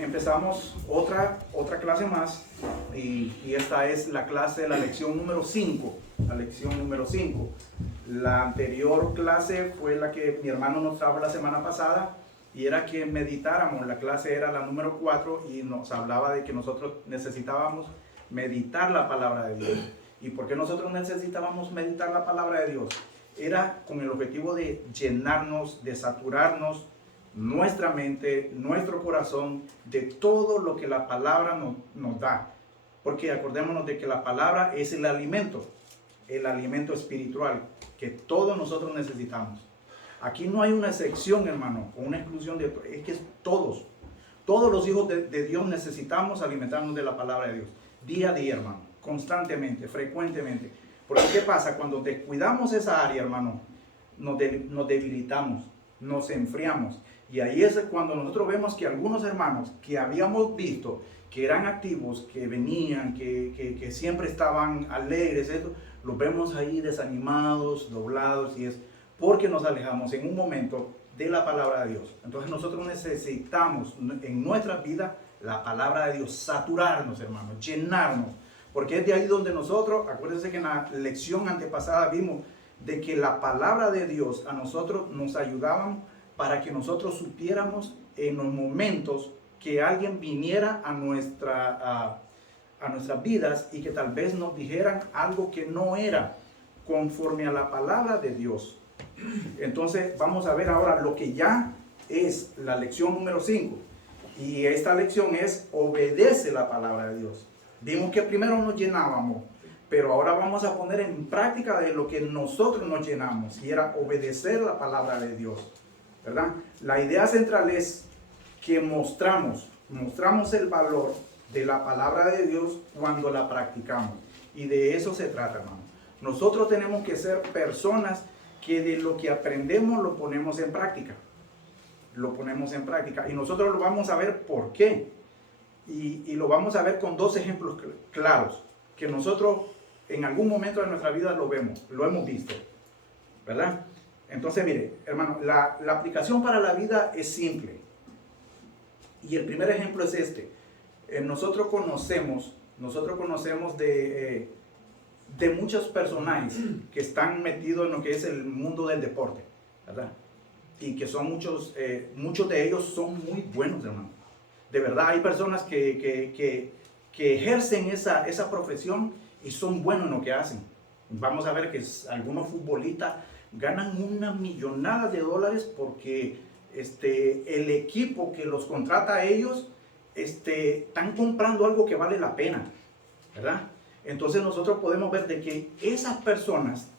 Empezamos otra clase más y esta es la clase, la lección número 5. La lección número 5. La anterior clase fue la que mi hermano nos trajo la semana pasada y era que meditáramos. La clase era la número 4 y nos hablaba de que nosotros necesitábamos meditar la palabra de Dios. ¿Y por qué nosotros necesitábamos meditar la palabra de Dios? Era con el objetivo de llenarnos, de saturarnos nuestra mente, nuestro corazón, de todo lo que la palabra nos da. Porque acordémonos de que la palabra es el alimento espiritual que todos nosotros necesitamos. Aquí no hay una excepción, hermano, o una exclusión de es que todos los hijos de Dios necesitamos alimentarnos de la palabra de Dios. Día a día, hermano, constantemente, frecuentemente. Porque ¿qué pasa? Cuando descuidamos esa área, hermano, nos debilitamos, nos enfriamos. Y ahí es cuando nosotros vemos que algunos hermanos que habíamos visto que eran activos, que venían, que siempre estaban alegres, los vemos ahí desanimados, doblados, y es porque nos alejamos en un momento de la palabra de Dios. Entonces nosotros necesitamos en nuestra vida la palabra de Dios, saturarnos, hermanos, llenarnos. Porque es de ahí donde nosotros, acuérdense que en la lección antepasada vimos de que la palabra de Dios a nosotros nos ayudaba para que nosotros supiéramos en los momentos que alguien viniera a nuestras vidas y que tal vez nos dijeran algo que no era conforme a la palabra de Dios. Entonces vamos a ver ahora lo que ya es la lección número 5. Y esta lección es obedece la palabra de Dios. Vimos que primero nos llenábamos, pero ahora vamos a poner en práctica de lo que nosotros nos llenamos, y era obedecer la palabra de Dios, ¿verdad? La idea central es que mostramos el valor de la palabra de Dios cuando la practicamos. Y de eso se trata, hermano. Nosotros tenemos que ser personas que de lo que aprendemos lo ponemos en práctica. Lo ponemos en práctica. Y nosotros lo vamos a ver por qué. Y lo vamos a ver con dos ejemplos claros, que nosotros en algún momento de nuestra vida lo hemos visto, ¿verdad? Entonces, mire, hermano, la aplicación para la vida es simple. Y el primer ejemplo es este. Nosotros conocemos de muchos personajes que están metidos en lo que es el mundo del deporte, ¿verdad? Y que son muchos de ellos son muy buenos, hermano. De verdad, hay personas que ejercen esa profesión y son buenos en lo que hacen. Vamos a ver que algunos futbolistas ganan una millonada de dólares porque el equipo que los contrata a ellos están comprando algo que vale la pena, ¿verdad? Entonces nosotros podemos ver de que esas personas,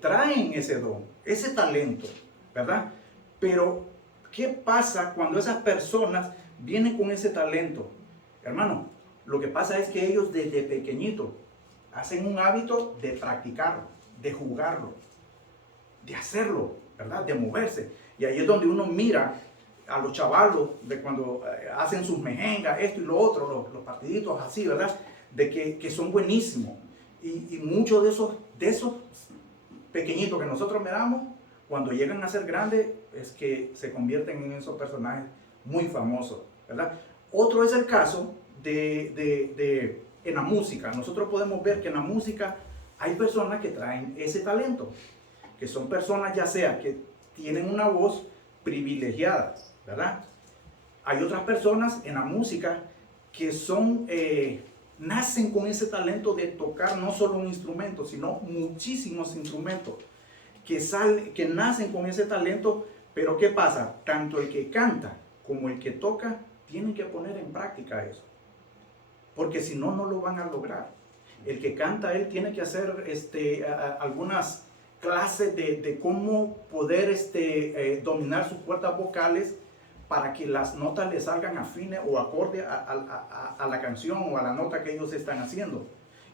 traen ese don, ese talento, ¿verdad? Pero, ¿qué pasa cuando esas personas vienen con ese talento? Hermano, lo que pasa es que ellos desde pequeñito hacen un hábito de practicarlo, de jugarlo, de hacerlo, ¿verdad? De moverse. Y ahí es donde uno mira a los chavalos de cuando hacen sus mejengas, esto y lo otro, los partiditos así, ¿verdad? De que son buenísimos. Y muchos de esos pequeñitos que nosotros miramos, cuando llegan a ser grandes, es que se convierten en esos personajes muy famosos, ¿verdad? Otro es el caso en la música. Nosotros podemos ver que en la música hay personas que traen ese talento, que son personas ya sea que tienen una voz privilegiada, ¿verdad? Hay otras personas en la música que nacen con ese talento de tocar no solo un instrumento, sino muchísimos instrumentos, que nacen con ese talento. Pero ¿qué pasa? Tanto el que canta como el que toca tienen que poner en práctica eso, porque si no, no lo van a lograr. El que canta, él tiene que hacer algunas clases de cómo poder dominar sus cuerdas vocales para que las notas le salgan afines o acorde a la canción o a la nota que ellos están haciendo.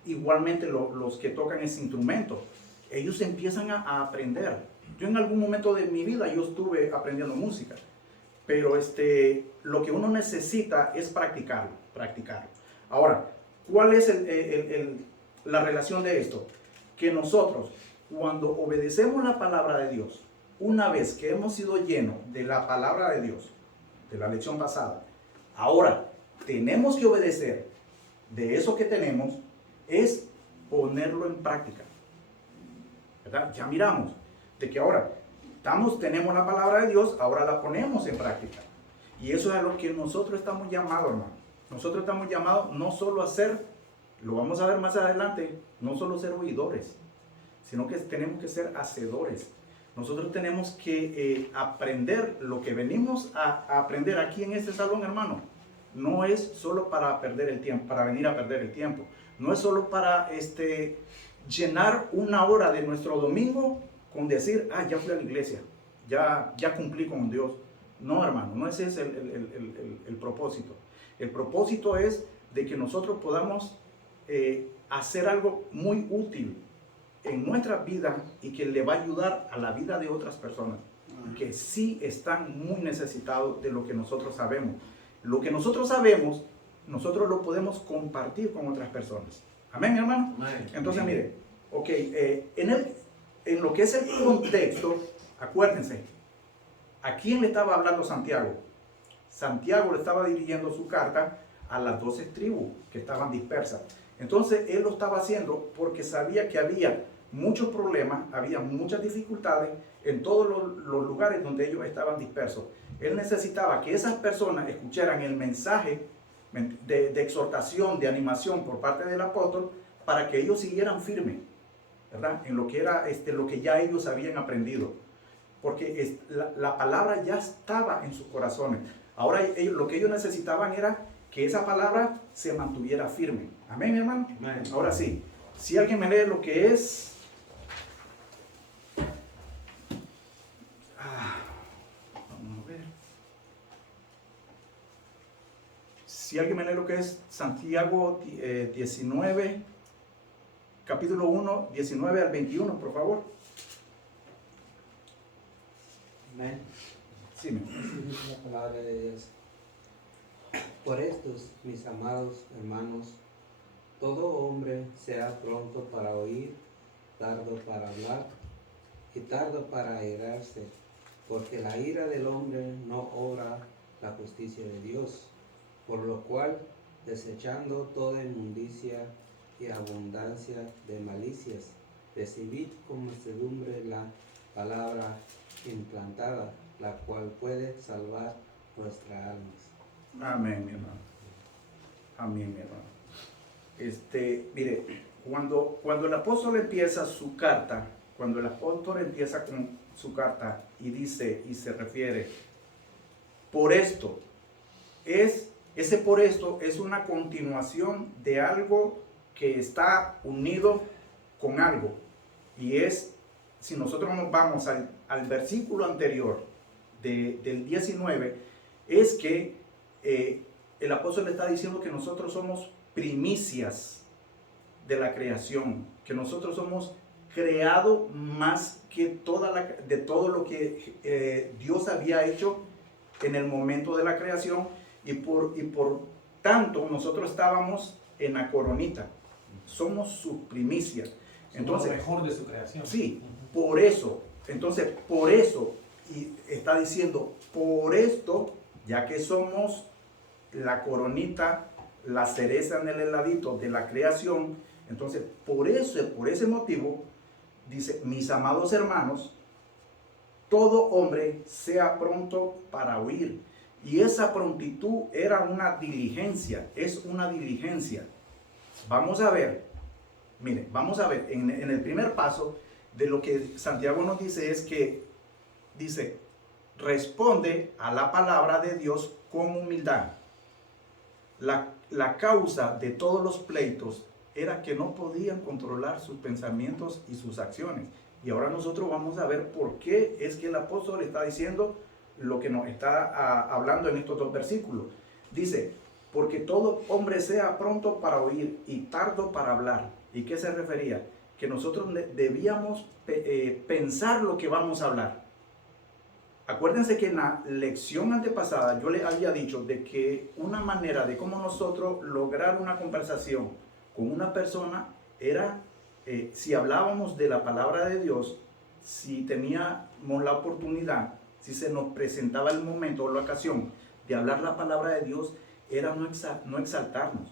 Igualmente los que tocan ese instrumento, ellos empiezan a aprender. Yo en algún momento de mi vida yo estuve aprendiendo música, pero lo que uno necesita es practicarlo. Ahora, ¿cuál es la relación de esto? Que nosotros, cuando obedecemos la palabra de Dios, una vez que hemos sido llenos de la palabra de Dios, de la lección pasada, Ahora, tenemos que obedecer. De eso que tenemos es ponerlo en práctica, ¿verdad? Ya miramos de que ahora tenemos la palabra de Dios, ahora la ponemos en práctica. Y eso es a lo que nosotros estamos llamados, hermano. Nosotros estamos llamados no solo a ser, lo vamos a ver más adelante, no solo ser oidores, sino que tenemos que ser hacedores. Nosotros tenemos que aprender lo que venimos a aprender aquí en este salón, hermano. No es solo para perder el tiempo, para venir a perder el tiempo. No es solo para llenar una hora de nuestro domingo con decir, ya fui a la iglesia, ya cumplí con Dios. No, hermano, no ese es el propósito. El propósito es de que nosotros podamos hacer algo muy útil en nuestra vida y que le va a ayudar a la vida de otras personas que sí están muy necesitados de lo que nosotros sabemos. Lo que nosotros sabemos, nosotros lo podemos compartir con otras personas. Amén, mi hermano. Amén. Entonces, mire, ok, en lo que es el contexto, acuérdense, ¿a quién le estaba hablando Santiago? Santiago le estaba dirigiendo su carta a las 12 tribus que estaban dispersas. Entonces, él lo estaba haciendo porque sabía que había muchos problemas, había muchas dificultades en todos los lugares donde ellos estaban dispersos. Él necesitaba que esas personas escucharan el mensaje de exhortación, de animación por parte del apóstol, para que ellos siguieran firmes, ¿verdad? En lo que era lo que ya ellos habían aprendido. Porque la palabra ya estaba en sus corazones. Ahora lo que ellos necesitaban era que esa palabra se mantuviera firme. Amén, mi hermano. Amén. Ahora sí, si alguien me lee lo que es... vamos a ver. Si alguien me lee lo que es Santiago 19, capítulo 1, 19 al 21, por favor. Amén. Sí, mi Así dice la palabra de Dios. Por estos, mis amados hermanos, todo hombre sea pronto para oír, tardo para hablar y tardo para airarse, porque la ira del hombre no obra la justicia de Dios, por lo cual, desechando toda inmundicia y abundancia de malicias, recibid con mansedumbre la palabra implantada, la cual puede salvar nuestras almas. Amén, mi hermano. Amén, mi hermano. Mire, cuando el apóstol empieza su carta, cuando el apóstol empieza con su carta y dice y se refiere, por esto, ese por esto es una continuación de algo que está unido con algo. Y si nosotros nos vamos al versículo anterior del 19, es que el apóstol le está diciendo que nosotros somos primicias de la creación, que nosotros somos creados más que de todo lo que Dios había hecho en el momento de la creación, y por tanto nosotros estábamos en la coronita, somos sus primicias. Entonces, lo mejor de su creación. Sí, por eso, y está diciendo, por esto, ya que somos la coronita, la cereza en el heladito de la creación, entonces por ese motivo, dice, mis amados hermanos, todo hombre sea pronto para oír. Y esa prontitud era una diligencia, es una diligencia. Vamos a ver, mire, en el primer paso de lo que Santiago nos dice es que, dice, responde a la palabra de Dios con humildad. La causa de todos los pleitos era que no podían controlar sus pensamientos y sus acciones. Y ahora nosotros vamos a ver por qué es que el apóstol está diciendo lo que nos está hablando en estos dos versículos. Dice, porque todo hombre sea pronto para oír y tardo para hablar. ¿Y qué se refería? Que nosotros debíamos pensar lo que vamos a hablar. Acuérdense que en la lección antepasada yo les había dicho de que una manera de cómo nosotros lograr una conversación con una persona era si hablábamos de la palabra de Dios, si teníamos la oportunidad, si se nos presentaba el momento o la ocasión de hablar la palabra de Dios, era no exaltarnos,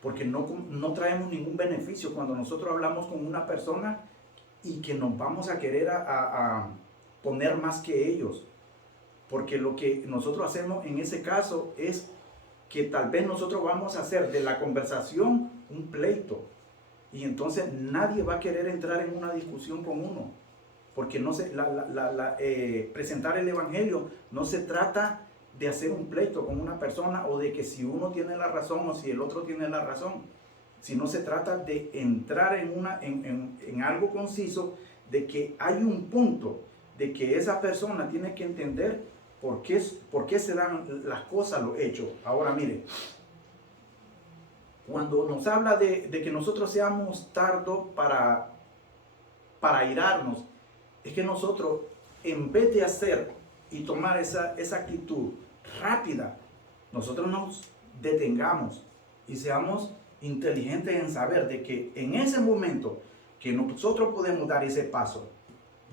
porque no traemos ningún beneficio cuando nosotros hablamos con una persona y que nos vamos a querer a poner más que ellos, porque lo que nosotros hacemos en ese caso es que tal vez nosotros vamos a hacer de la conversación un pleito, y entonces nadie va a querer entrar en una discusión con uno, porque no se, presentar el evangelio no se trata de hacer un pleito con una persona o de que si uno tiene la razón o si el otro tiene la razón, sino se trata de entrar en algo conciso, de que hay un punto, de que esa persona tiene que entender por qué se dan las cosas, los hechos. Ahora mire, cuando nos habla de que nosotros seamos tardos para airarnos, es que nosotros, en vez de hacer y tomar esa actitud rápida, nosotros nos detengamos y seamos inteligentes en saber de que en ese momento que nosotros podemos dar ese paso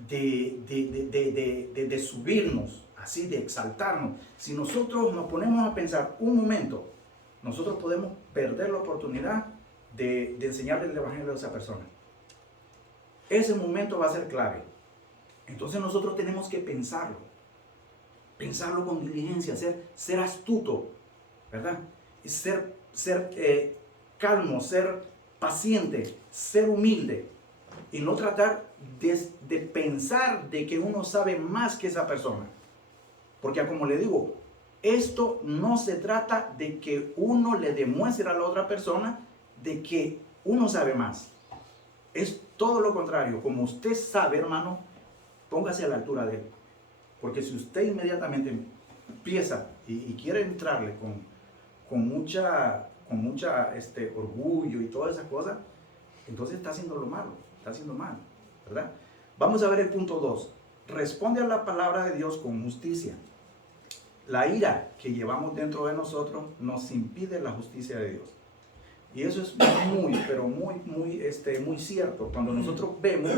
de subirnos, así de exaltarnos, si nosotros nos ponemos a pensar un momento, nosotros podemos perder la oportunidad de enseñarle el evangelio a esa persona. Ese momento va a ser clave. Entonces nosotros tenemos que pensarlo con diligencia, ser astuto, ¿verdad? Y ser calmo, ser paciente, ser humilde y no tratar de pensar de que uno sabe más que esa persona. Porque como le digo, esto no se trata de que uno le demuestre a la otra persona de que uno sabe más. Es todo lo contrario. Como usted sabe, hermano, póngase a la altura de él. Porque si usted inmediatamente empieza y quiere entrarle con mucha orgullo y todas esas cosas, entonces está haciendo lo malo, está haciendo mal, ¿verdad? Vamos a ver el punto 2. Responde a la palabra de Dios con justicia. La ira que llevamos dentro de nosotros nos impide la justicia de Dios. Y eso es muy cierto. Cuando nosotros vemos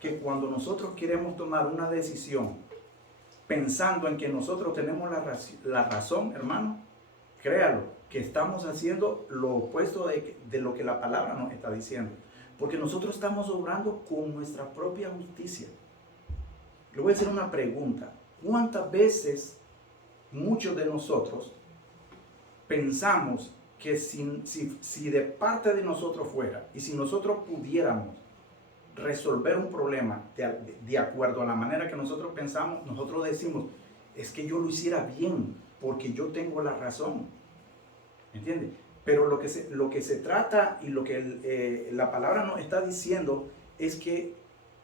que cuando nosotros queremos tomar una decisión pensando en que nosotros tenemos la razón, hermano, créalo, que estamos haciendo lo opuesto de lo que la palabra nos está diciendo. Porque nosotros estamos obrando con nuestra propia justicia. Le voy a hacer una pregunta. ¿Cuántas veces muchos de nosotros pensamos que si de parte de nosotros fuera y si nosotros pudiéramos resolver un problema de acuerdo a la manera que nosotros pensamos, nosotros decimos, es que yo lo hiciera bien porque yo tengo la razón, ¿entiende? Pero lo que se trata y lo que la palabra nos está diciendo es que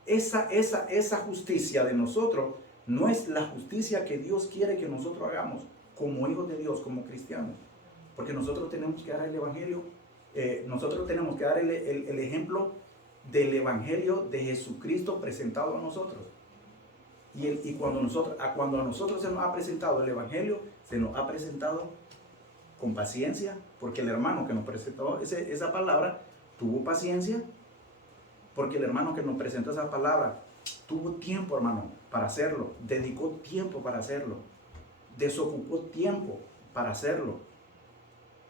esa justicia de nosotros no es la justicia que Dios quiere que nosotros hagamos como hijos de Dios, como cristianos. Porque nosotros tenemos que dar el evangelio, nosotros tenemos que dar el ejemplo del evangelio de Jesucristo presentado a nosotros. Y cuando a nosotros se nos ha presentado el evangelio, se nos ha presentado con paciencia, porque el hermano que nos presentó esa palabra tuvo paciencia, porque el hermano que nos presentó esa palabra tuvo tiempo, hermano, para hacerlo, dedicó tiempo para hacerlo, desocupó tiempo para hacerlo,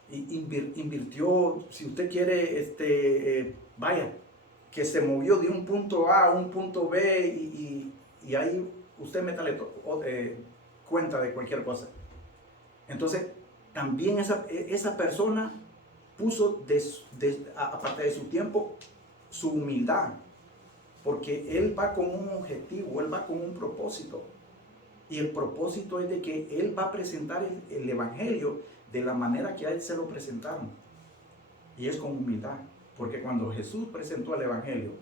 y invirtió, si usted quiere, vaya, que se movió de un punto A a un punto B y ahí usted métale cuenta de cualquier cosa. Entonces, también esa persona puso, aparte de su tiempo, su humildad, porque él va con un objetivo, él va con un propósito. Y el propósito es de que él va a presentar el evangelio de la manera que a él se lo presentaron. Y es con humildad. Porque cuando Jesús presentó el evangelio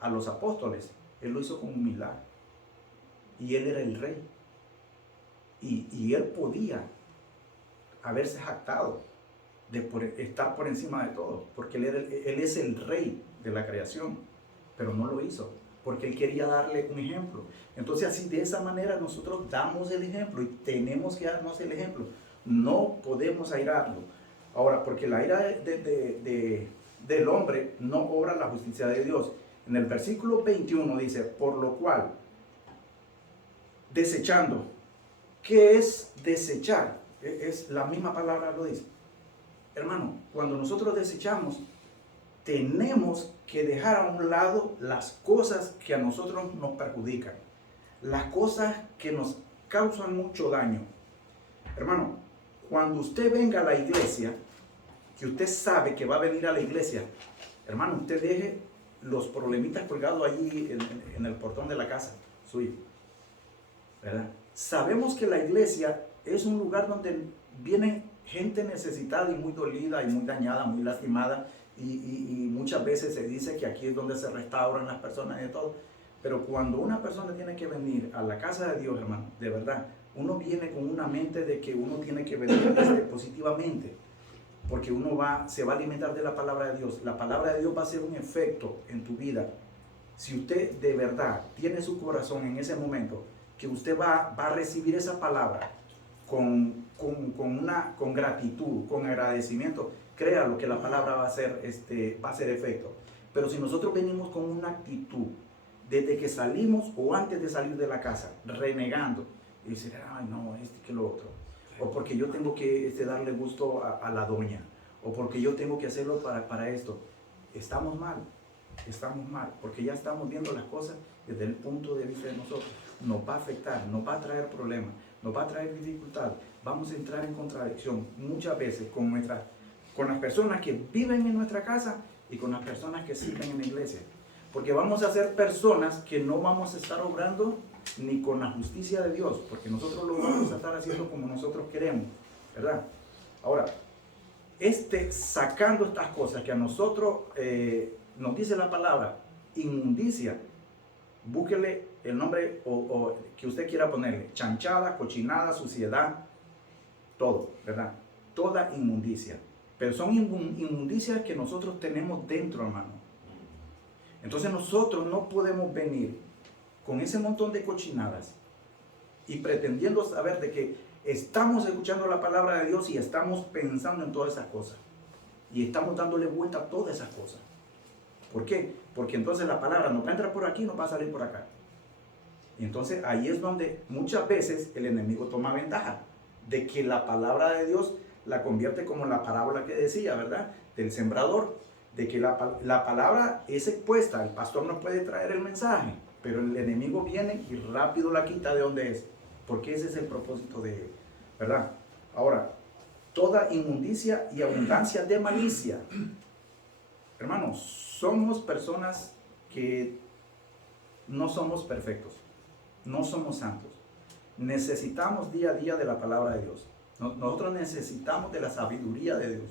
a los apóstoles, él lo hizo con humildad. Y él era el rey. Y él podía haberse jactado de estar por encima de todo. Porque él es el rey de la creación. Pero no lo hizo. Porque él quería darle un ejemplo. Entonces así, de esa manera nosotros damos el ejemplo y tenemos que darnos el ejemplo. No podemos airarlo. Ahora, porque la ira del hombre no obra la justicia de Dios. En el versículo 21 dice, por lo cual, desechando. ¿Qué es desechar? Es la misma palabra lo dice. Hermano, cuando nosotros desechamos, tenemos que dejar a un lado las cosas que a nosotros nos perjudican, las cosas que nos causan mucho daño. Hermano, cuando usted venga a la iglesia, que usted sabe que va a venir a la iglesia, hermano, usted deje los problemitas colgados allí en el portón de la casa suyo, ¿verdad? Sabemos que la iglesia es un lugar donde viene gente necesitada y muy dolida y muy dañada, muy lastimada, y muchas veces se dice que aquí es donde se restauran las personas y todo. Pero cuando una persona tiene que venir a la casa de Dios, hermano, de verdad, uno viene con una mente de que uno tiene que venir positivamente, porque uno se va a alimentar de la palabra de Dios. La palabra de Dios va a hacer un efecto en tu vida. Si usted de verdad tiene su corazón en ese momento, que usted va a recibir esa palabra con gratitud, con agradecimiento, créalo que la palabra va a hacer efecto. Pero si nosotros venimos con una actitud, desde que salimos o antes de salir de la casa, renegando, y decir, ay no, que lo otro, o porque yo tengo que darle gusto a la doña, o porque yo tengo que hacerlo para esto, estamos mal, porque ya estamos viendo las cosas desde el punto de vista de nosotros. Nos va a afectar, nos va a traer problemas, nos va a traer dificultad, vamos a entrar en contradicción muchas veces con las personas que viven en nuestra casa y con las personas que sirven en la iglesia. Porque vamos a ser personas que no vamos a estar obrando ni con la justicia de Dios, porque nosotros lo vamos a estar haciendo como nosotros queremos, ¿verdad? Ahora, sacando estas cosas que a nosotros nos dice la palabra, inmundicia, búsquele el nombre o que usted quiera ponerle, chanchada, cochinada, suciedad, todo, ¿verdad? Toda inmundicia. Pero son inmundicias que nosotros tenemos dentro, hermano. Entonces nosotros no podemos venir con ese montón de cochinadas y pretendiendo saber de que estamos escuchando la palabra de Dios y estamos pensando en todas esas cosas. Y estamos dándole vuelta a todas esas cosas. ¿Por qué? Porque entonces la palabra nos va a entrar por aquí y nos va a salir por acá. Y entonces ahí es donde muchas veces el enemigo toma ventaja de que la palabra de Dios la convierte como la parábola que decía, ¿verdad? Del sembrador, de que la palabra es expuesta, el pastor nos puede traer el mensaje, pero el enemigo viene y rápido la quita de donde es, porque ese es el propósito de él, ¿verdad? Ahora, toda inmundicia y abundancia de malicia. Hermanos, somos personas que no somos perfectos, no somos santos. Necesitamos día a día de la palabra de Dios. Nosotros necesitamos de la sabiduría de Dios.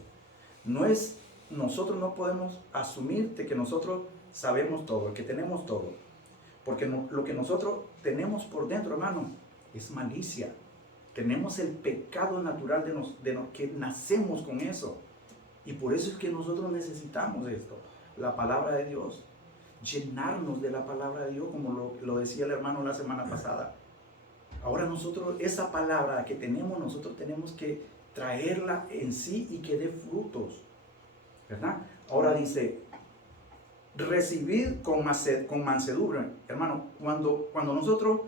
Nosotros no podemos asumir de que nosotros sabemos todo, que tenemos todo. Porque lo que nosotros tenemos por dentro, hermano, es malicia. Tenemos el pecado natural que nacemos con eso. Y por eso es que nosotros necesitamos esto, la palabra de Dios. Llenarnos de la palabra de Dios, como lo decía el hermano la semana pasada. Ahora nosotros, esa palabra que tenemos, nosotros tenemos que traerla en sí y que dé frutos, ¿verdad? Ahora dice, recibir con mansedumbre. Hermano, cuando nosotros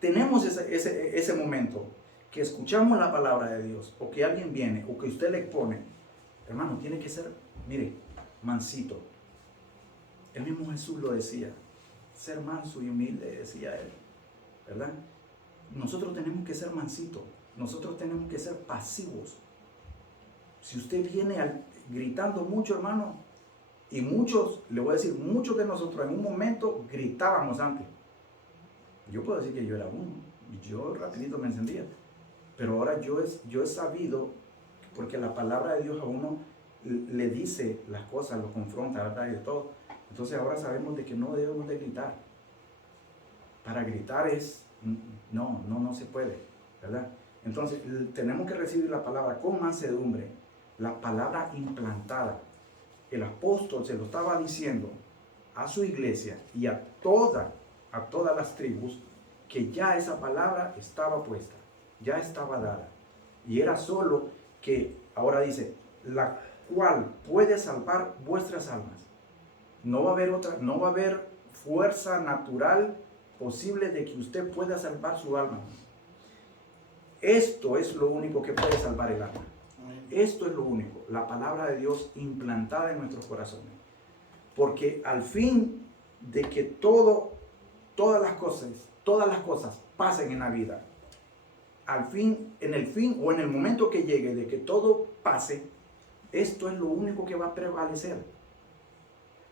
tenemos ese momento, que escuchamos la palabra de Dios, o que alguien viene, o que usted le expone, hermano, tiene que ser, mire, mansito. El mismo Jesús lo decía, ser manso y humilde, decía él, ¿verdad? Nosotros tenemos que ser mansitos, nosotros tenemos que ser pasivos. Si usted viene gritando mucho, hermano, y muchos, le voy a decir, muchos de nosotros en un momento gritábamos antes. Yo puedo decir que yo era uno, y yo rapidito me encendía. Pero ahora yo he sabido, porque la palabra de Dios a uno le dice las cosas, lo confronta, ¿verdad? Y de todo. Entonces ahora sabemos de que no debemos de gritar. Para gritar no se puede, ¿verdad? Entonces tenemos que recibir la palabra con mansedumbre, la palabra implantada. El apóstol se lo estaba diciendo a su iglesia y a todas las tribus que ya esa palabra estaba puesta, ya estaba dada. Y era solo que, ahora dice, la cual puede salvar vuestras almas. No va a haber fuerza natural posible de que usted pueda salvar su alma. Esto es lo único que puede salvar el alma. Esto es lo único, la palabra de Dios implantada en nuestros corazones. Porque al fin de que todas las cosas pasen en la vida, al fin, en el fin o en el momento que llegue de que todo pase, esto es lo único que va a prevalecer.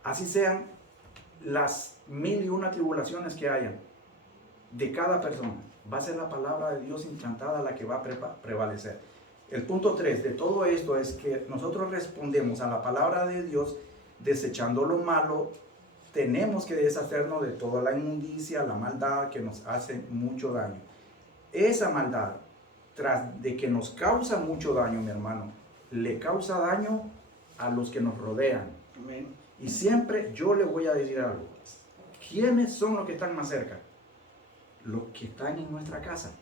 Así sean las 1001 tribulaciones que hayan de cada persona, va a ser la palabra de Dios implantada la que va a prevalecer. El punto 3 de todo esto es que nosotros respondemos a la palabra de Dios desechando lo malo. Tenemos que deshacernos de toda la inmundicia, la maldad que nos hace mucho daño. Esa maldad, tras de que nos causa mucho daño, mi hermano, le causa daño a los que nos rodean. Amén. Y siempre yo le voy a decir algo. ¿Quiénes son los que están más cerca? Los que están en nuestra casa.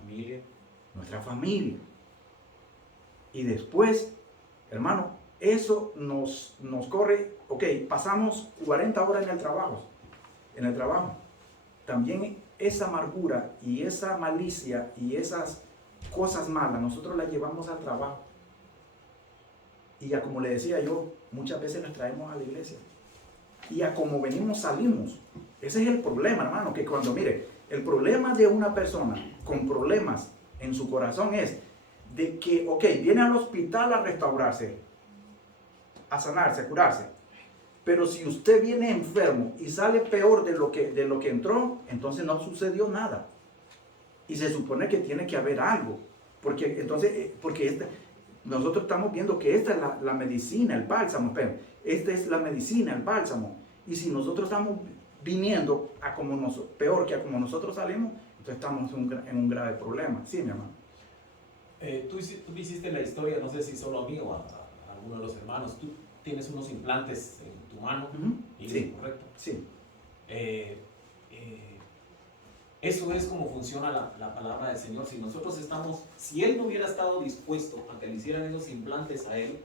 Familia. Nuestra familia. Y después, hermano, eso nos corre. Ok, pasamos 40 horas en el trabajo. También esa amargura y esa malicia y esas cosas malas, nosotros las llevamos al trabajo. Y ya como le decía yo, muchas veces las traemos a la iglesia. Y a como venimos, salimos. Ese es el problema, hermano, que cuando, mire, el problema de una persona con problemas en su corazón es de que, ok, viene al hospital a restaurarse, a sanarse, a curarse. Pero si usted viene enfermo y sale peor de lo que entró, entonces no sucedió nada. Y se supone que tiene que haber algo. Porque nosotros estamos viendo que esta es la medicina, el bálsamo. Esta es la medicina, el bálsamo. Y si nosotros estamos viniendo peor que a como nosotros salimos, entonces estamos en un grave problema. Sí, mi hermano. Tú me hiciste la historia, no sé si solo a mí o a alguno de los hermanos. Tú tienes unos implantes en tu mano, Sí. ¿correcto? Sí. Eso es como funciona la palabra del Señor. Si Él no hubiera estado dispuesto a que le hicieran esos implantes a Él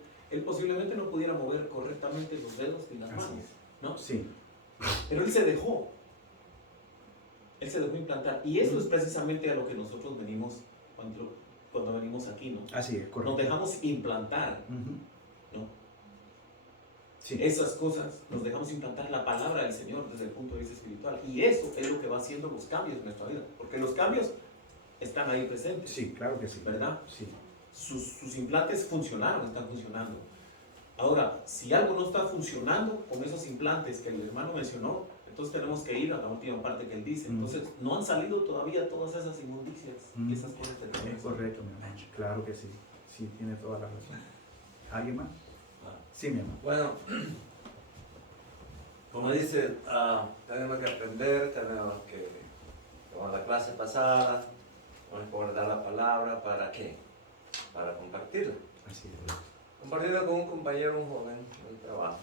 posiblemente no pudiera mover correctamente los dedos ni las manos, ¿no? Sí. Pero Él se dejó implantar. Y eso es precisamente a lo que nosotros venimos cuando venimos aquí, ¿no? Así es, correcto. Nos dejamos implantar, ¿no? Sí. Esas cosas, nos dejamos implantar la palabra del Señor desde el punto de vista espiritual. Y eso es lo que va haciendo los cambios en nuestra vida. Porque los cambios están ahí presentes. Sí, claro que sí. ¿Verdad? Sí. Sus implantes están funcionando. Ahora, si algo no está funcionando con esos implantes que el hermano mencionó, entonces tenemos que ir a la última parte que él dice. Entonces, no han salido todavía todas esas inmundicias y esas cosas que tenemos. Es correcto, mi hermano. Claro que sí. Sí, tiene toda la razón. ¿Alguien más? Sí, mi hermano. Bueno, como dice, tenemos que aprender, tenemos que, como la clase pasada, recordar la palabra, ¿para qué? Para compartirla. Así es. Compartirla con un compañero, un joven del trabajo.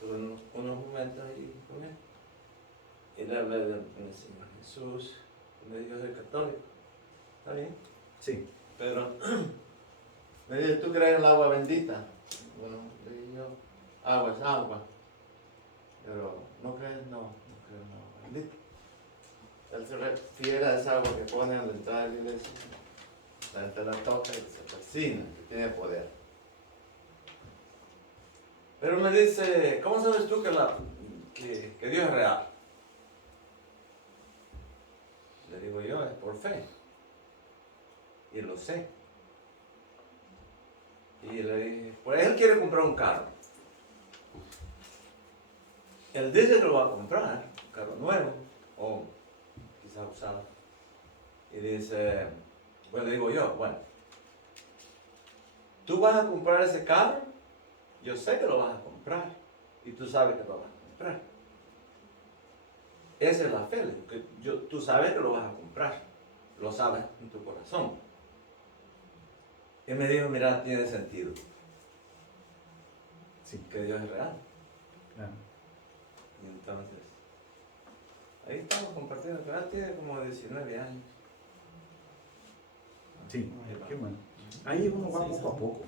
Tuve unos momentos ahí con él. Y le hablé del Señor Jesús, me dijo, soy católico. ¿Está bien? Sí. Pero me dice, ¿tú crees en el agua bendita? Bueno, le dije yo, agua es agua. Pero ¿no crees? No creo en agua bendita. Él se refiere a esa agua que ponen a la entrada de la iglesia. La gente la toca y se persina, que tiene poder. Pero me dice, ¿cómo sabes tú que Dios es real? Le digo yo, es por fe. Y lo sé. Y le dije, pues él quiere comprar un carro. Él dice que lo va a comprar, un carro nuevo, o quizás usado. Y dice, pues le digo yo, bueno, tú vas a comprar ese carro, yo sé que lo vas a comprar, y tú sabes que lo vas a comprar. Esa es la fe, que tú sabes que lo vas a comprar, lo sabes en tu corazón. Y me dijo, mira, tiene sentido. Sí. Que Dios es real. Claro. Y entonces, ahí estamos compartiendo, pero él tiene como 19 años. Sí, qué bueno. Ahí uno va poco a poco.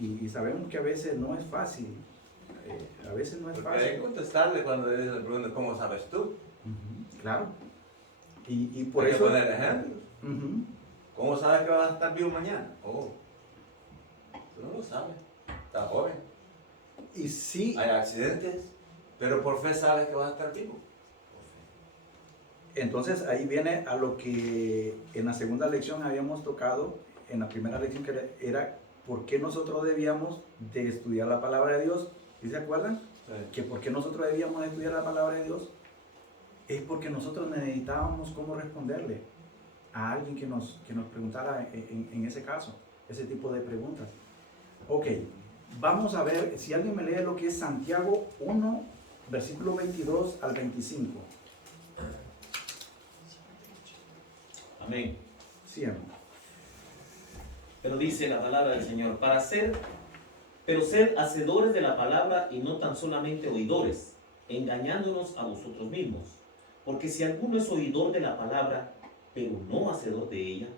Y sabemos que a veces no es fácil. A veces no es Porque hay que fácil. contestarle cuando le preguntan, ¿cómo sabes tú? Claro. Y por Hay que eso... poner ejemplos. Ujú. ¿Cómo sabes que vas a estar vivo mañana? Oh, tú no lo sabes. Estás joven. Y sí, Hay accidentes, pero por fe sabes que vas a estar vivo. Por fe. entonces ahí viene a lo que en la segunda lección habíamos tocado, en la primera lección que era por qué nosotros debíamos de estudiar la palabra de Dios. ¿Sí se acuerdan? Que por qué nosotros debíamos de estudiar la palabra de Dios es porque nosotros necesitábamos cómo responderle a alguien que nos preguntara en ese caso, ese tipo de preguntas. Ok, vamos a ver si alguien me lee lo que es Santiago 1, versículo 22 al 25. Amén. Sí, hermano. Pero dice la palabra del Señor, pero sed hacedores de la palabra y no tan solamente oidores, engañándonos a vosotros mismos. Porque si alguno es oidor de la palabra, pero no hacedor de ella,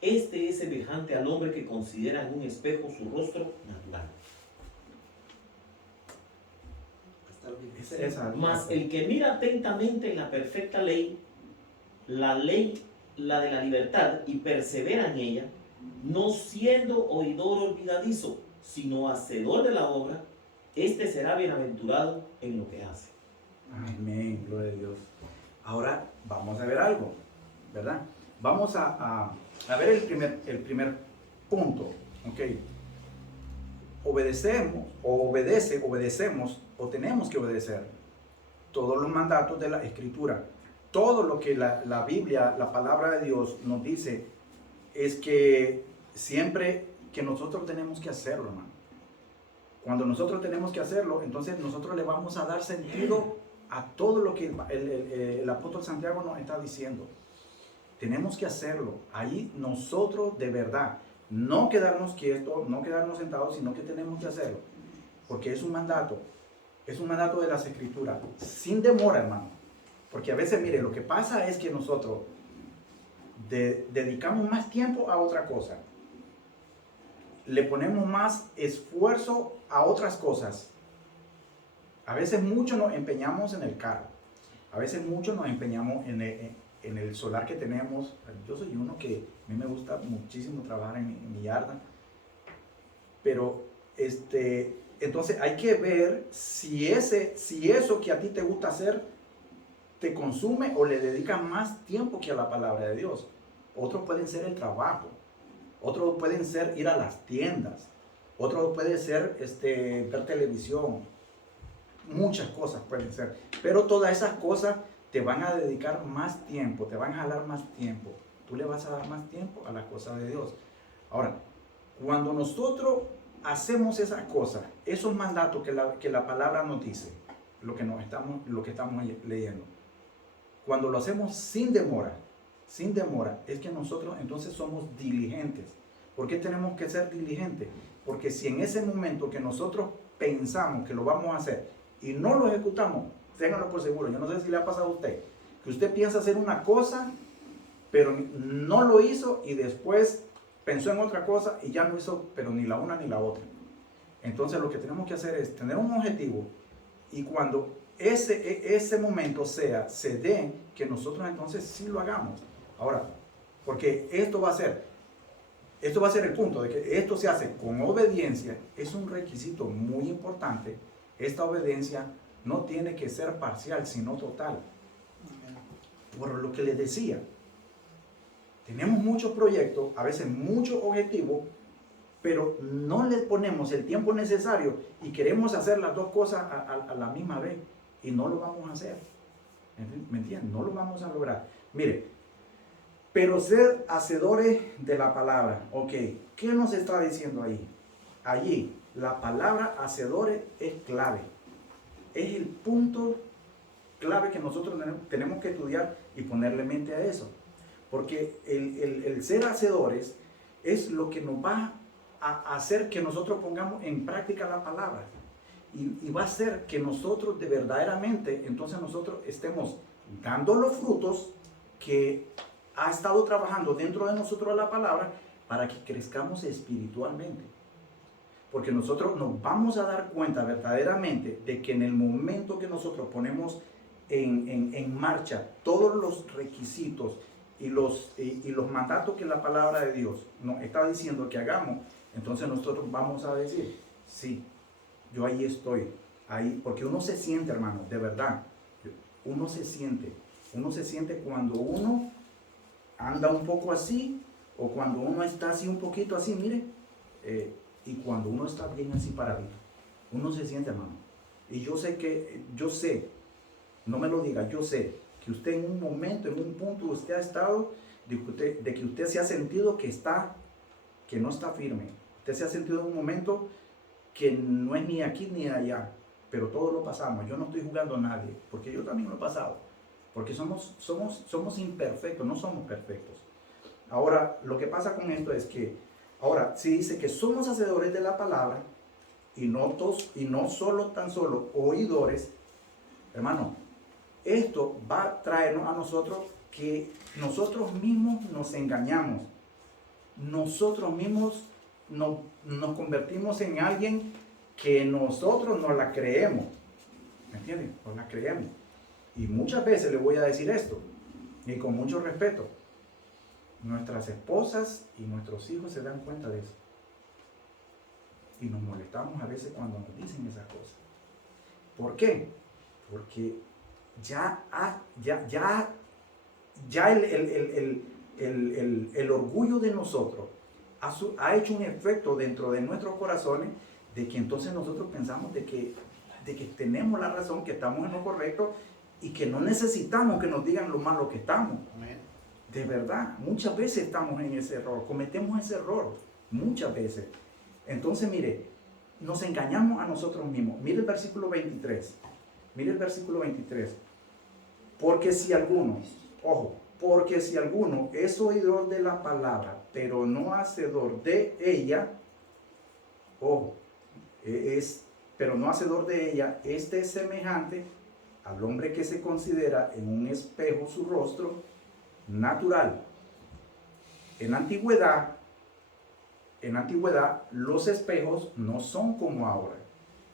este es semejante al hombre que considera en un espejo su rostro natural. Mas el que mira atentamente en la perfecta ley, la de la libertad, y persevera en ella, no siendo oidor olvidadizo, sino hacedor de la obra, este será bienaventurado en lo que hace. Amén, gloria a Dios. Ahora vamos a ver algo, ¿verdad? Vamos a ver el primer punto, ¿ok? Obedecemos o tenemos que obedecer todos los mandatos de la Escritura. Todo lo que la Biblia, la palabra de Dios nos dice es que siempre que nosotros tenemos que hacerlo, hermano. Cuando nosotros tenemos que hacerlo, entonces nosotros le vamos a dar sentido a todo lo que el apóstol Santiago nos está diciendo. Tenemos que hacerlo. Ahí nosotros de verdad, no quedarnos quietos, no quedarnos sentados, sino que tenemos que hacerlo. Porque es un mandato de las Escrituras, sin demora, hermano. Porque a veces, mire, lo que pasa es que nosotros dedicamos más tiempo a otra cosa. Le ponemos más esfuerzo a otras cosas. A veces mucho nos empeñamos en el carro. A veces mucho nos empeñamos en el solar que tenemos. Yo soy uno que a mí me gusta muchísimo trabajar en mi yarda. Pero entonces hay que ver si eso que a ti te gusta hacer te consume o le dedicas más tiempo que a la palabra de Dios. Otros pueden ser el trabajo. Otros pueden ser ir a las tiendas. Otros pueden ser ver televisión. Muchas cosas pueden ser. Pero todas esas cosas te van a dedicar más tiempo, te van a jalar más tiempo. Tú le vas a dar más tiempo a las cosas de Dios. Ahora, cuando nosotros hacemos esas cosas, esos mandatos que la palabra nos dice, lo que estamos leyendo, cuando lo hacemos sin demora, es que nosotros entonces somos diligentes. ¿Por qué tenemos que ser diligentes? Porque si en ese momento que nosotros pensamos que lo vamos a hacer y no lo ejecutamos, ténganlo por seguro, yo no sé si le ha pasado a usted, que usted piensa hacer una cosa, pero no lo hizo y después pensó en otra cosa y ya no hizo, pero ni la una ni la otra. Entonces lo que tenemos que hacer es tener un objetivo y cuando ese momento se dé, que nosotros entonces sí lo hagamos. Ahora, porque esto va a ser el punto de que esto se hace con obediencia, es un requisito muy importante. Esta obediencia no tiene que ser parcial, sino total. Por lo que les decía, tenemos muchos proyectos, a veces muchos objetivos, pero no le ponemos el tiempo necesario y queremos hacer las dos cosas a la misma vez y no lo vamos a hacer. ¿Me entienden? No lo vamos a lograr. Mire, pero ser hacedores de la palabra. Ok, ¿qué nos está diciendo ahí? Allí, la palabra hacedores es clave. Es el punto clave que nosotros tenemos que estudiar y ponerle mente a eso. Porque el ser hacedores es lo que nos va a hacer que nosotros pongamos en práctica la palabra. Y va a hacer que nosotros de verdaderamente, entonces nosotros estemos dando los frutos que ha estado trabajando dentro de nosotros la palabra para que crezcamos espiritualmente. Porque nosotros nos vamos a dar cuenta verdaderamente de que en el momento que nosotros ponemos en marcha todos los requisitos y los mandatos que la palabra de Dios nos está diciendo que hagamos, entonces nosotros vamos a decir, sí, yo ahí estoy, ahí, porque uno se siente, hermano, de verdad, uno se siente cuando uno anda un poco así, o cuando uno está así un poquito así, mire, y cuando uno está bien así paradito, uno se siente, hermano. Y yo sé, no me lo diga, yo sé que usted en un momento, en un punto, usted ha estado, de que usted se ha sentido que no está firme. Usted se ha sentido en un momento que no es ni aquí ni allá, pero todos lo pasamos. Yo no estoy jugando a nadie, porque yo también lo he pasado. Porque somos imperfectos, no somos perfectos. Ahora, lo que pasa con esto es que, ahora, si dice que somos hacedores de la palabra, y no solo tan solo oidores, hermano, esto va a traernos a nosotros que nosotros mismos nos engañamos. Nosotros mismos nos convertimos en alguien que nosotros no la creemos. ¿Me entienden? No la creemos. Y muchas veces le voy a decir esto, y con mucho respeto, nuestras esposas y nuestros hijos se dan cuenta de eso. Y nos molestamos a veces cuando nos dicen esas cosas. ¿Por qué? Porque ya el orgullo de nosotros ha hecho un efecto dentro de nuestros corazones, de que entonces nosotros pensamos de que tenemos la razón, que estamos en lo correcto y que no necesitamos que nos digan lo malo que estamos. De verdad, muchas veces estamos en ese error, cometemos ese error, muchas veces. Entonces, mire, nos engañamos a nosotros mismos. Mire el versículo 23. Mire el versículo 23. Porque si alguno es oidor de la palabra, pero no hacedor de ella, pero no hacedor de ella, este es semejante al hombre que se considera en un espejo su rostro natural. En antigüedad, los espejos no son como ahora.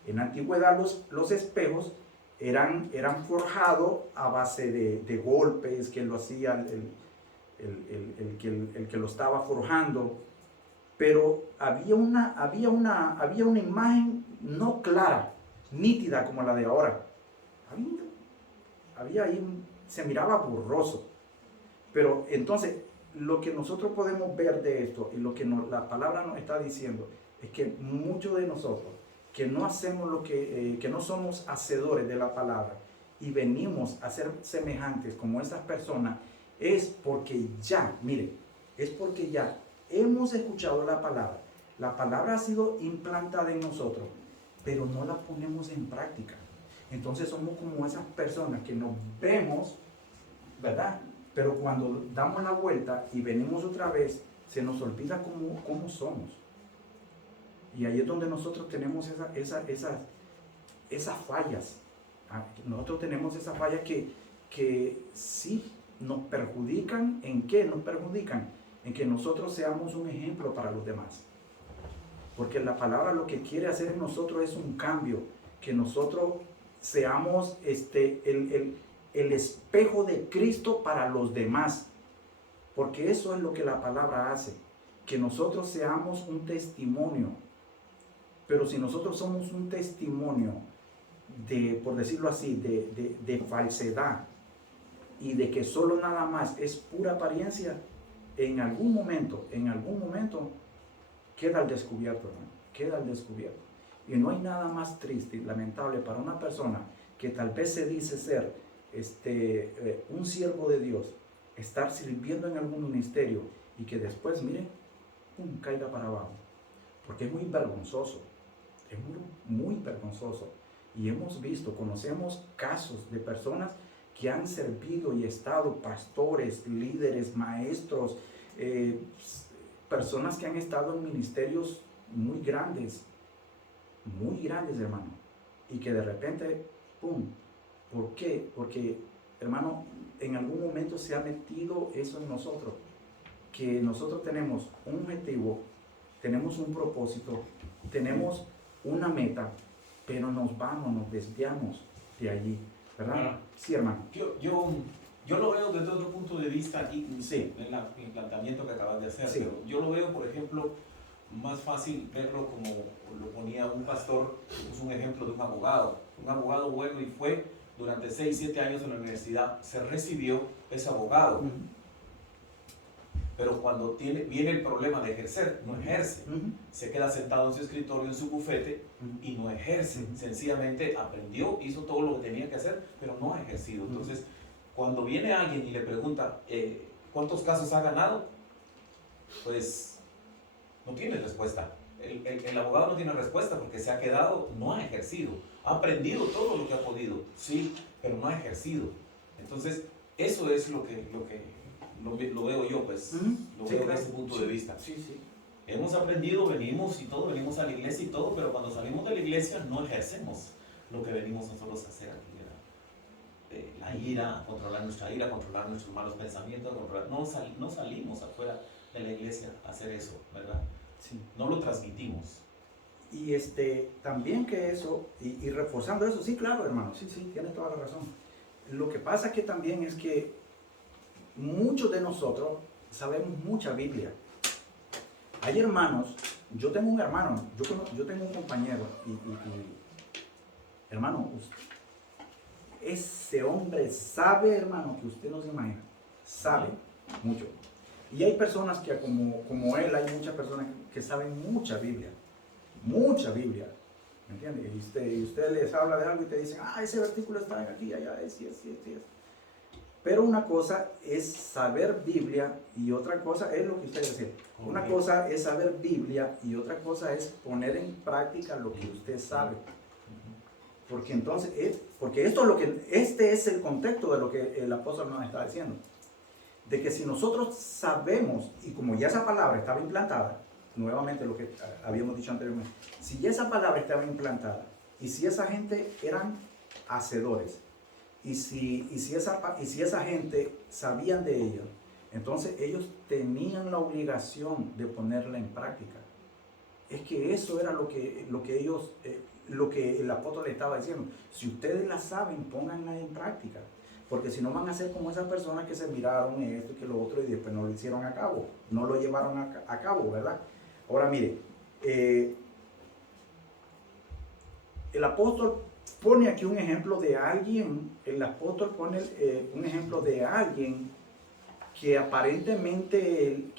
En antigüedad los espejos eran forjados a base de golpes que lo hacía el que lo estaba forjando. Pero había una imagen no clara, nítida como la de ahora. Había ahí, se miraba borroso. Pero entonces, lo que nosotros podemos ver de esto y lo que la palabra nos está diciendo es que muchos de nosotros que no hacemos que no somos hacedores de la palabra y venimos a ser semejantes como estas personas, es porque ya hemos escuchado la palabra. La palabra ha sido implantada en nosotros, pero no la ponemos en práctica. Entonces somos como esas personas que nos vemos, ¿verdad? Pero cuando damos la vuelta y venimos otra vez, se nos olvida cómo somos. Y ahí es donde nosotros tenemos esas fallas. Nosotros tenemos esas fallas que sí nos perjudican. ¿En qué nos perjudican? En que nosotros seamos un ejemplo para los demás. Porque la palabra lo que quiere hacer en nosotros es un cambio. Que nosotros seamos el espejo de Cristo para los demás. Porque eso es lo que la palabra hace. Que nosotros seamos un testimonio. Pero si nosotros somos un testimonio por decirlo así, de falsedad y de que solo nada más es pura apariencia, en algún momento queda al descubierto, ¿no? Queda al descubierto. Y no hay nada más triste y lamentable para una persona que tal vez se dice ser un siervo de Dios, estar sirviendo en algún ministerio y que después, mire, caiga para abajo. Porque es muy vergonzoso. Es muy vergonzoso. Y conocemos casos de personas que han servido y estado pastores, líderes, maestros, personas que han estado en ministerios muy grandes, hermano. Y que de repente, ¡pum! ¿Por qué? Porque, hermano, en algún momento se ha metido eso en nosotros. Que nosotros tenemos un objetivo, tenemos un propósito, tenemos una meta, pero nos desviamos de allí, ¿verdad? Bueno, Sí, hermano. Yo lo veo desde otro punto de vista aquí, Sí. en el planteamiento que acabas de hacer, Sí. pero yo lo veo, por ejemplo, más fácil verlo como lo ponía un pastor, puso un ejemplo de un abogado bueno y fue durante 6, 7 años en la universidad, se recibió ese abogado, Ujú. pero cuando viene el problema de ejercer, no ejerce, Ujú. se queda sentado en su escritorio, en su bufete y no ejerce, sencillamente aprendió, hizo todo lo que tenía que hacer, pero no ha ejercido. Entonces, cuando viene alguien y le pregunta, ¿cuántos casos ha ganado? Pues no tiene respuesta. El abogado no tiene respuesta porque se ha quedado, no ha ejercido. Ha aprendido todo lo que ha podido, sí, pero no ha ejercido. Entonces, eso es lo lo veo yo, pues, lo Sí, veo claro. desde ese punto de vista. Sí, sí. Hemos aprendido, venimos y todo, venimos a la iglesia y todo, pero cuando salimos de la iglesia no ejercemos lo que venimos nosotros a hacer aquí, ¿verdad? La ira, controlar nuestra ira, controlar nuestros malos pensamientos, no salimos afuera de la iglesia a hacer eso, ¿verdad? Sí. No lo transmitimos. Y también que eso, y reforzando eso, sí, claro, hermano, sí, sí, tiene toda la razón. Lo que pasa que también es que muchos de nosotros sabemos mucha Biblia. Hay hermanos, yo tengo un hermano, yo tengo un compañero, hermano, ese hombre sabe, hermano, que usted no se imagina, sabe mucho. Y hay personas que como él, hay muchas personas que saben mucha Biblia, ¿me entiende? Y usted les habla de algo y te dicen, ese versículo está aquí, allá, es. Pero una cosa es saber Biblia y otra cosa es lo que usted dice. Una cosa es saber Biblia y otra cosa es poner en práctica lo que usted sabe. Porque entonces, porque este es el contexto de lo que el apóstol nos está diciendo. De que si nosotros sabemos, y como ya esa palabra estaba implantada, nuevamente lo que habíamos dicho anteriormente, si ya esa palabra estaba implantada, y si esa gente eran hacedores, y si esa gente sabían de ello, entonces ellos tenían la obligación de ponerla en práctica. Es que eso era lo que el apóstol le estaba diciendo. Si ustedes la saben, pónganla en práctica. Porque si no van a ser como esas personas que se miraron esto y que lo otro y después no lo hicieron a cabo. No lo llevaron a cabo, ¿verdad? Ahora mire, el apóstol pone aquí un ejemplo de alguien, el apóstol pone un ejemplo de alguien que aparentemente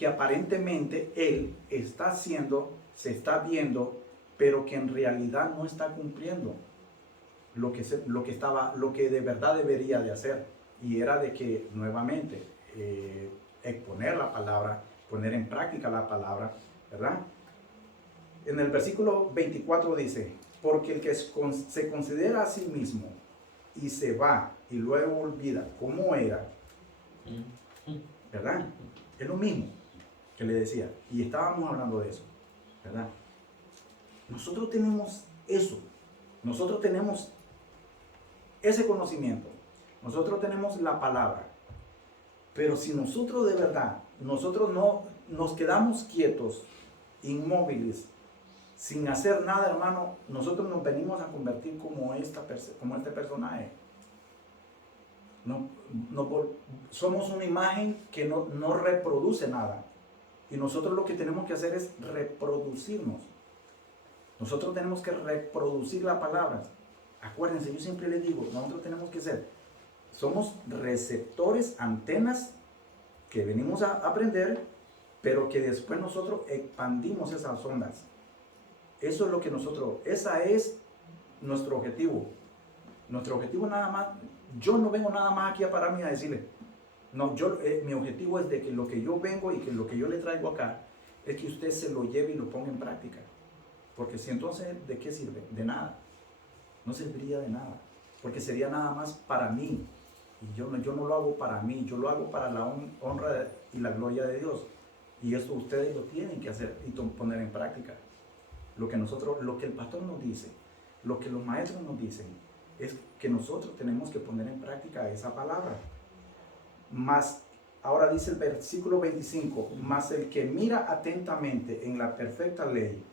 él está haciendo, se está viendo, pero que en realidad no está cumpliendo lo que de verdad debería de hacer. Y era de que nuevamente exponer la palabra, poner en práctica la palabra, ¿verdad? En el versículo 24 dice, porque el que se considera a sí mismo y se va y luego olvida cómo era, ¿verdad? Es lo mismo que le decía. Y estábamos hablando de eso, ¿verdad? Nosotros tenemos eso. Nosotros tenemos ese conocimiento. Nosotros tenemos la palabra. Pero si nosotros de verdad, nosotros no nos quedamos quietos, inmóviles, sin hacer nada, hermano, nosotros nos venimos a convertir como este personaje. Somos una imagen que no reproduce nada. Y nosotros lo que tenemos que hacer es reproducirnos. Nosotros tenemos que reproducir la palabra. Acuérdense, yo siempre les digo, nosotros tenemos que somos receptores, antenas, que venimos a aprender, pero que después nosotros expandimos esas ondas. Eso es lo que esa es nuestro objetivo. Nuestro objetivo nada más, yo no vengo nada más aquí a pararme a decirle, no, mi objetivo es de que lo que yo vengo y que lo que yo le traigo acá, es que usted se lo lleve y lo ponga en práctica. Porque si entonces, ¿de qué sirve? De nada. No serviría de nada. Porque sería nada más para mí. Y yo no lo hago para mí, yo lo hago para la honra y la gloria de Dios. Y eso ustedes lo tienen que hacer y poner en práctica. Lo que el pastor nos dice, lo que los maestros nos dicen, es que nosotros tenemos que poner en práctica esa palabra. Ahora dice el versículo 25, mas el que mira atentamente en la perfecta ley,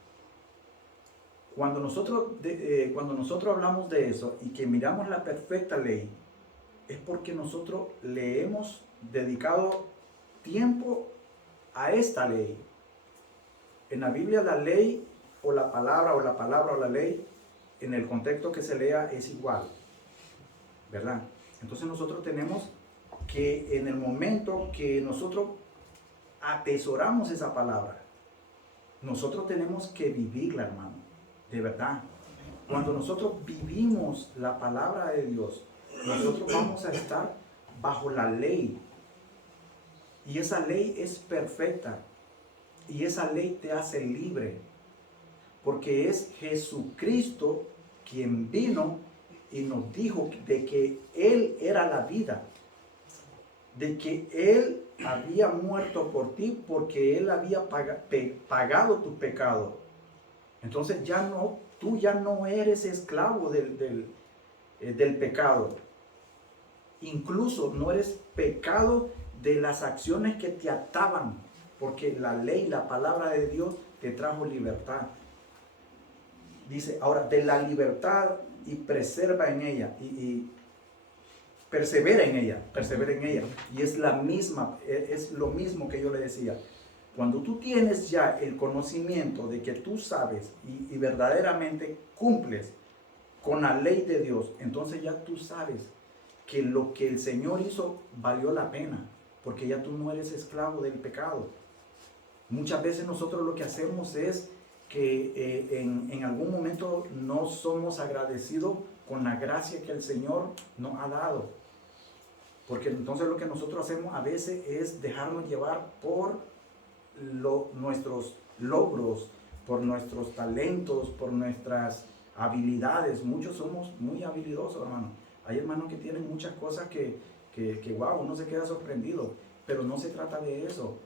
cuando nosotros hablamos de eso y que miramos la perfecta ley, es porque nosotros le hemos dedicado tiempo a esta ley. En la Biblia la ley o la palabra o la ley, en el contexto que se lea, es igual, ¿verdad? Entonces nosotros tenemos que, en el momento que nosotros atesoramos esa palabra, nosotros tenemos que vivirla, hermano, de verdad. Cuando nosotros vivimos la palabra de Dios, nosotros vamos a estar bajo la ley. Y esa ley es perfecta. Y esa ley te hace libre. Porque es Jesucristo quien vino y nos dijo de que Él era la vida. De que Él había muerto por ti porque Él había pagado tu pecado. Entonces tú ya no eres esclavo del pecado. Incluso no eres pecado de las acciones que te ataban, porque la ley, la palabra de Dios te trajo libertad. Dice, ahora, de la libertad y preserva en ella, y persevera en ella. Y es la misma, es lo mismo que yo le decía. Cuando tú tienes ya el conocimiento de que tú sabes y verdaderamente cumples con la ley de Dios, entonces ya tú sabes que lo que el Señor hizo valió la pena, porque ya tú no eres esclavo del pecado. Muchas veces nosotros lo que hacemos es que en algún momento no somos agradecidos con la gracia que el Señor nos ha dado. Porque entonces lo que nosotros hacemos a veces es dejarnos llevar por nuestros logros, por nuestros talentos, por nuestras habilidades. Muchos somos muy habilidosos, hermano. Hay hermanos que tienen muchas cosas que wow, uno se queda sorprendido. Pero no se trata de eso.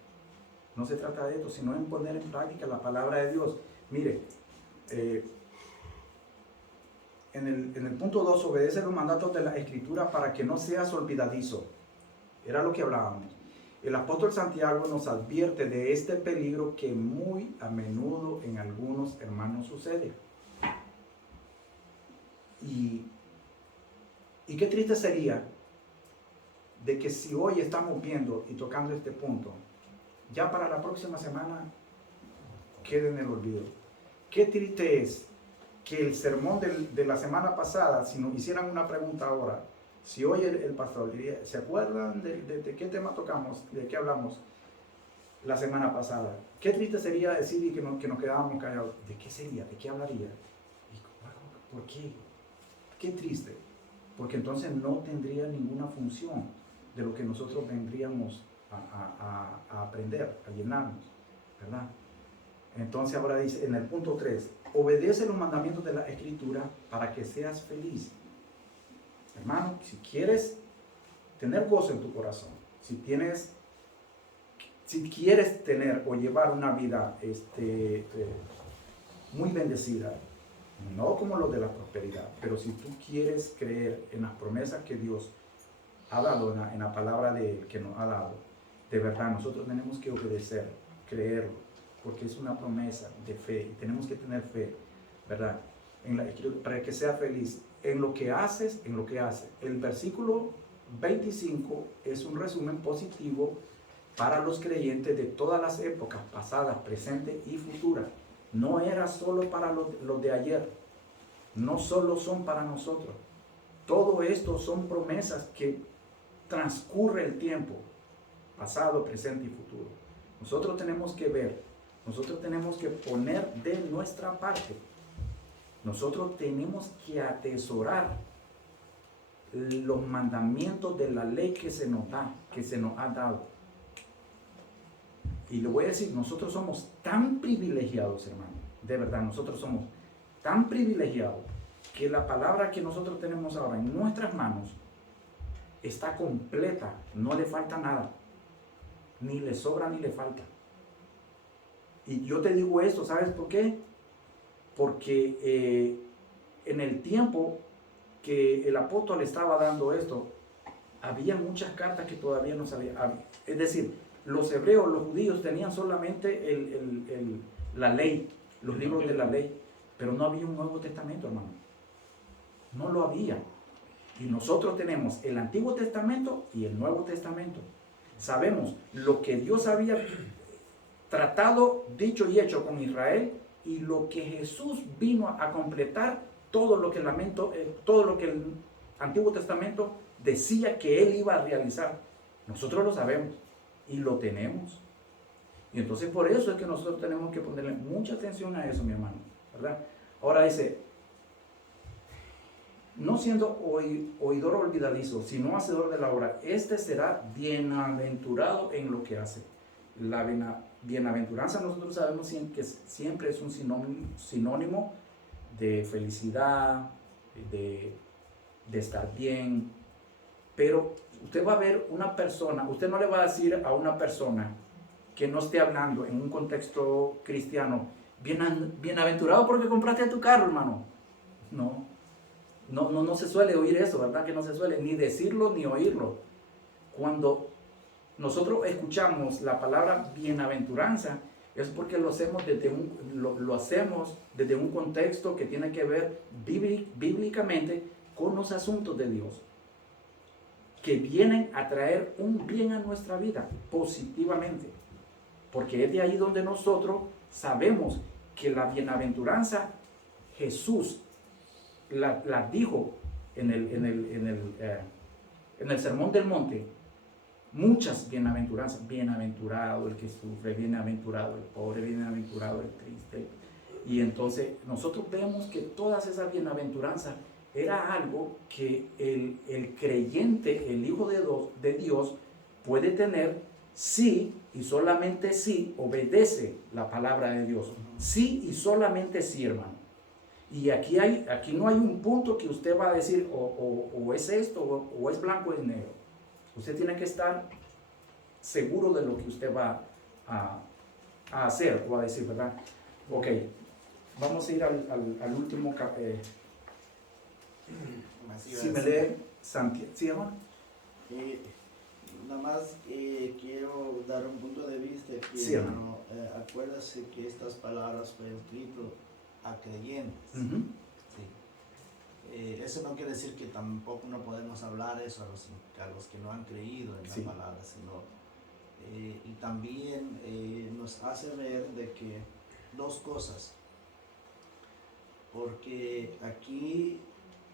No se trata de esto, sino en poner en práctica la palabra de Dios. Mire, en el punto 2, obedece los mandatos de la Escritura para que no seas olvidadizo. Era lo que hablábamos. El apóstol Santiago nos advierte de este peligro que muy a menudo en algunos hermanos sucede. Y qué triste sería de que si hoy estamos viendo y tocando este punto, ya para la próxima semana quede en el olvido. Qué triste es que el sermón de la semana pasada, si nos hicieran una pregunta ahora, si hoy el pastor diría, ¿se acuerdan de qué tema tocamos, de qué hablamos la semana pasada? Qué triste sería decir que nos quedábamos callados. ¿De qué sería? ¿De qué hablaría? ¿Por qué? Qué triste. Porque entonces no tendría ninguna función de lo que nosotros vendríamos a aprender, a llenarnos, ¿verdad? Entonces ahora dice en el punto 3, obedece los mandamientos de la Escritura para que seas feliz. Hermano, si quieres tener gozo en tu corazón, si quieres tener o llevar una vida muy bendecida, no como los de la prosperidad, pero si tú quieres creer en las promesas que Dios ha dado, en la palabra de Él que nos ha dado, de verdad nosotros tenemos que obedecer, creerlo, porque es una promesa de fe y tenemos que tener fe, ¿verdad? En la Escritura, para que sea feliz en lo que haces, en lo que hace. El versículo 25 es un resumen positivo para los creyentes de todas las épocas, pasadas, presentes y futuras. No era solo para los de ayer, no solo son para nosotros. Todo esto son promesas que transcurre el tiempo, pasado, presente y futuro. Nosotros tenemos que ver, nosotros tenemos que poner de nuestra parte. Nosotros tenemos que atesorar los mandamientos de la ley que se nos da, que se nos ha dado. Y le voy a decir, nosotros somos tan privilegiados, hermano, de verdad, nosotros somos tan privilegiados que la palabra que nosotros tenemos ahora en nuestras manos está completa, no le falta nada, ni le sobra ni le falta. Y yo te digo esto, ¿sabes por qué? Porque en el tiempo que el apóstol estaba dando esto, había muchas cartas que todavía no salían. Es decir, los hebreos, los judíos tenían solamente la ley, los libros de la ley, pero no había un Nuevo Testamento, hermano. No lo había. Y nosotros tenemos el Antiguo Testamento y el Nuevo Testamento. Sabemos lo que Dios había tratado, dicho y hecho con Israel, y lo que Jesús vino a completar, todo lo que el Antiguo Testamento decía que Él iba a realizar. Nosotros lo sabemos y lo tenemos. Y entonces por eso es que nosotros tenemos que ponerle mucha atención a eso, mi hermano, ¿verdad? Ahora dice, no siendo oidor olvidadizo, sino hacedor de la obra, este será bienaventurado en lo que hace. La bienaventuranza nosotros sabemos que siempre es un sinónimo de felicidad, de estar bien. Pero usted va a ver una persona, usted no le va a decir a una persona que no esté hablando en un contexto cristiano, bienaventurado porque compraste tu carro, hermano. No se suele oír eso, ¿verdad? Que no se suele ni decirlo ni oírlo. Cuando nosotros escuchamos la palabra bienaventuranza, es porque lo hacemos desde un contexto que tiene que ver bíblicamente con los asuntos de Dios, que vienen a traer un bien a nuestra vida positivamente, porque es de ahí donde nosotros sabemos que la bienaventuranza Jesús la dijo en el Sermón del Monte. Muchas bienaventuranzas, bienaventurado el que sufre, bienaventurado el pobre, bienaventurado el triste. Y entonces nosotros vemos que todas esas bienaventuranzas era algo que el creyente, el Hijo de Dios, puede tener si y solamente si obedece la palabra de Dios. Sí y solamente si, hermano. Y aquí no hay un punto que usted va a decir o es esto o es blanco o es negro. Usted tiene que estar seguro de lo que usted va a hacer o a decir, ¿verdad? Ok, vamos a ir al último si me lee Santiago. ¿Sí, amor? Nada más quiero dar un punto de vista que sí, acuérdase que estas palabras fueron escritas a creyentes. Uh-huh. Sí. Eso no quiere decir que tampoco no podemos hablar eso a los que no han creído en la palabra, sino y también nos hace ver de que dos cosas, porque aquí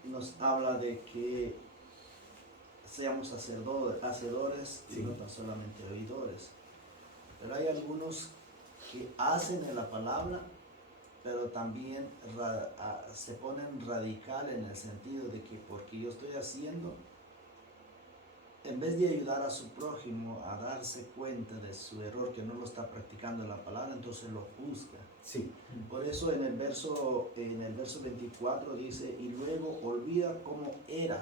nos habla de que seamos hacedores y no tan solamente oidores, pero hay algunos que hacen en la palabra, pero también se ponen radical en el sentido de que porque yo estoy haciendo, en vez de ayudar a su prójimo a darse cuenta de su error, que no lo está practicando en la palabra, entonces lo juzga. Sí. Por eso en el verso 24 dice, y luego olvida cómo era.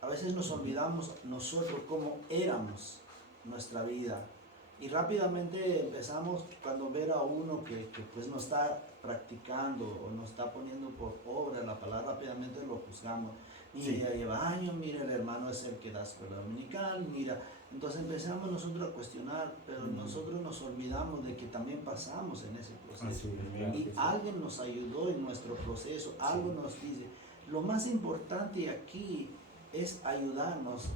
A veces nos olvidamos nosotros cómo éramos nuestra vida. Y rápidamente empezamos cuando ver a uno que pues no está practicando o no está poniendo por obra la palabra, rápidamente lo juzgamos. Mira, ya lleva años, mira, el hermano es el que da escuela dominical, mira. Entonces empezamos nosotros a cuestionar, pero nosotros nos olvidamos de que también pasamos en ese proceso. Y alguien nos ayudó en nuestro proceso, algo nos dice. Lo más importante aquí es ayudarnos.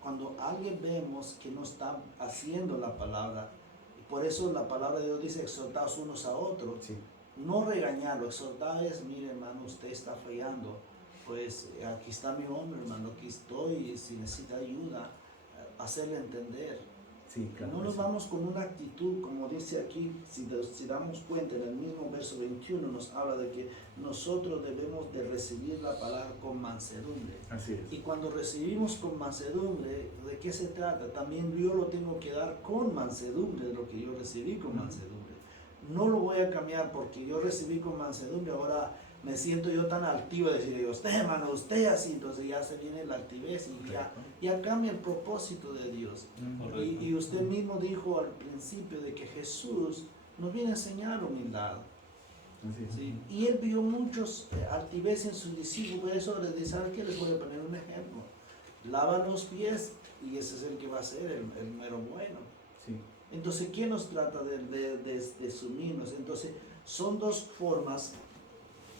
Cuando alguien vemos que no está haciendo la palabra, y por eso la palabra de Dios dice exhortaos unos a otros, no regañarlo, exhortar es, mire hermano, usted está fallando, pues aquí está mi hombre hermano, aquí estoy, si necesita ayuda, hacerle entender. Sí, claro, no nos vamos con una actitud, como dice aquí, si damos cuenta, en el mismo verso 21 nos habla de que nosotros debemos de recibir la palabra con mansedumbre. Así es. Y cuando recibimos con mansedumbre, ¿de qué se trata? También yo lo tengo que dar con mansedumbre, de lo que yo recibí con mansedumbre. No lo voy a cambiar porque yo recibí con mansedumbre, ahora me siento yo tan altivo de decir, usted hermano, usted así, entonces ya se viene la altivez y ya cambia el propósito de Dios. Y usted mismo dijo al principio de que Jesús nos viene a enseñar humildad. ¿Sí? Y él vio muchos altivez en sus discípulos, por eso les dice, ¿sabes qué? Les voy a poner un ejemplo. Lavan los pies y ese es el que va a ser el mero bueno. Sí. Entonces, ¿quién nos trata de sumirnos? Entonces, son dos formas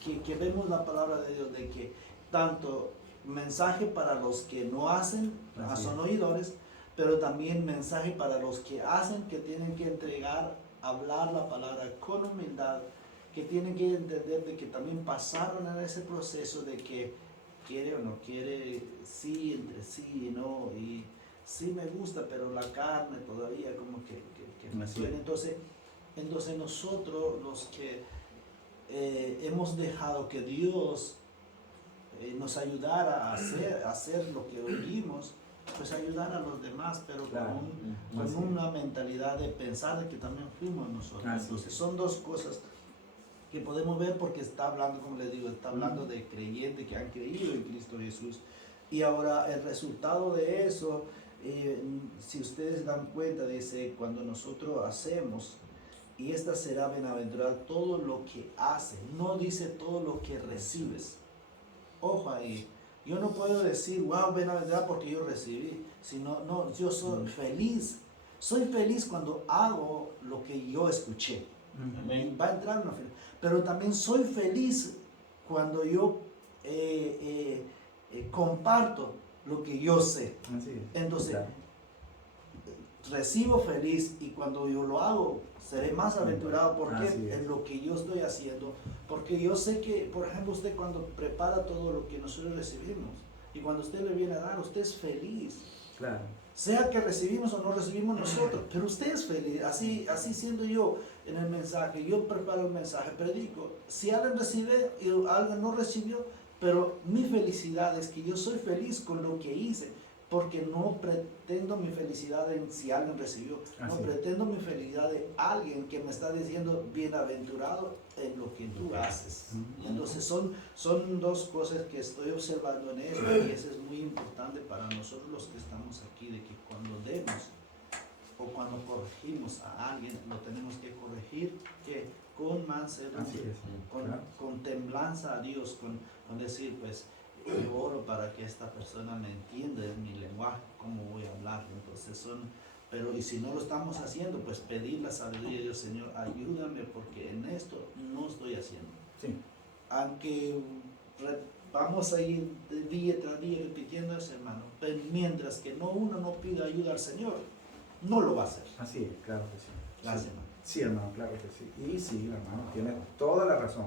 que vemos la palabra de Dios de que tanto mensaje para los que no hacen, Así son es. oidores, pero también mensaje para los que hacen, que tienen que entregar, hablar la palabra con humildad, que tienen que entender de que también pasaron en ese proceso de que quiere o no quiere, sí, entre sí y no, y sí me gusta, pero la carne todavía como que me Así suena. es. Entonces nosotros los que hemos dejado que Dios nos ayudara a hacer lo que oímos, pues ayudar a los demás, pero Claro. con Así una mentalidad de pensar de que también fuimos nosotros. Así Entonces es. son dos cosas que podemos ver porque está hablando, como les digo, está hablando de creyentes que han creído en Cristo Jesús. Y ahora el resultado de eso, si ustedes dan cuenta, dice, cuando nosotros hacemos, y esta será bienaventurada todo lo que hace, no dice todo lo que recibes. Ojo ahí, yo no puedo decir, wow, bienaventurada porque yo recibí, sino, no, yo soy feliz cuando hago lo que yo escuché. Amén. Va a entrar una felicidad. Pero también soy feliz cuando yo comparto lo que yo sé. Así es. Entonces, Claro. recibo feliz y cuando yo lo hago, seré más aventurado porque Así es. en lo que yo estoy haciendo. Porque yo sé que, por ejemplo, usted cuando prepara todo lo que nosotros recibimos y cuando usted le viene a dar, usted es feliz. Claro. Sea que recibimos o no recibimos nosotros, pero usted es feliz, así siendo yo en el mensaje, yo preparo el mensaje, predico, si alguien recibe y alguien no recibió, pero mi felicidad es que yo soy feliz con lo que hice, porque no pretendo mi felicidad en si alguien recibió, no Así es. pretendo mi felicidad de alguien que me está diciendo bienaventurado en lo que tú haces. Entonces son dos cosas que estoy observando en eso y eso es muy importante para nosotros los que estamos aquí, de que cuando demos o cuando corregimos a alguien, lo tenemos que corregir que con Así mansedumbre, es. con, Claro. con temblanza a Dios, con decir, pues, yo oro para que esta persona me entienda en mi lenguaje, cómo voy a hablar. Entonces pero y si no lo estamos haciendo, pues pedir la sabiduría de Dios, Señor, ayúdame porque en esto no estoy haciendo. Sí. Aunque vamos a ir de día tras día repitiendo eso, hermano, pero mientras que uno no pida ayuda al Señor, no lo va a hacer. Así es, claro que sí. Gracias, Sí. hermano. Sí, hermano, claro que sí. Y sí, hermano, tiene toda la razón.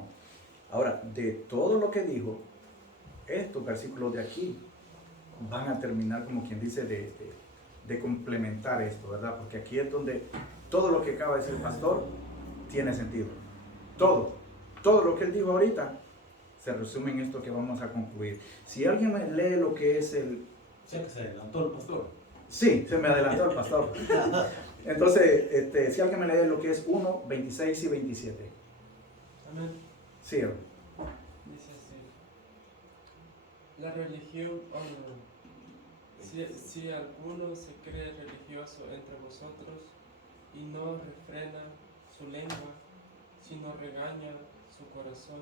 Ahora, de todo lo que dijo, estos versículos de aquí van a terminar, como quien dice, de complementar esto, ¿verdad? Porque aquí es donde todo lo que acaba de decir el pastor tiene sentido. Todo lo que él dijo ahorita se resume en esto que vamos a concluir. Si alguien me lee lo que es el... O sea que se adelantó el pastor. Sí, se me adelantó el pastor. Entonces, si alguien me lee lo que es 1, 26 y 27. Amén. Sí, hermano. Dice así. La religión honra. Si alguno se cree religioso entre vosotros y no refrena su lengua, sino regaña su corazón,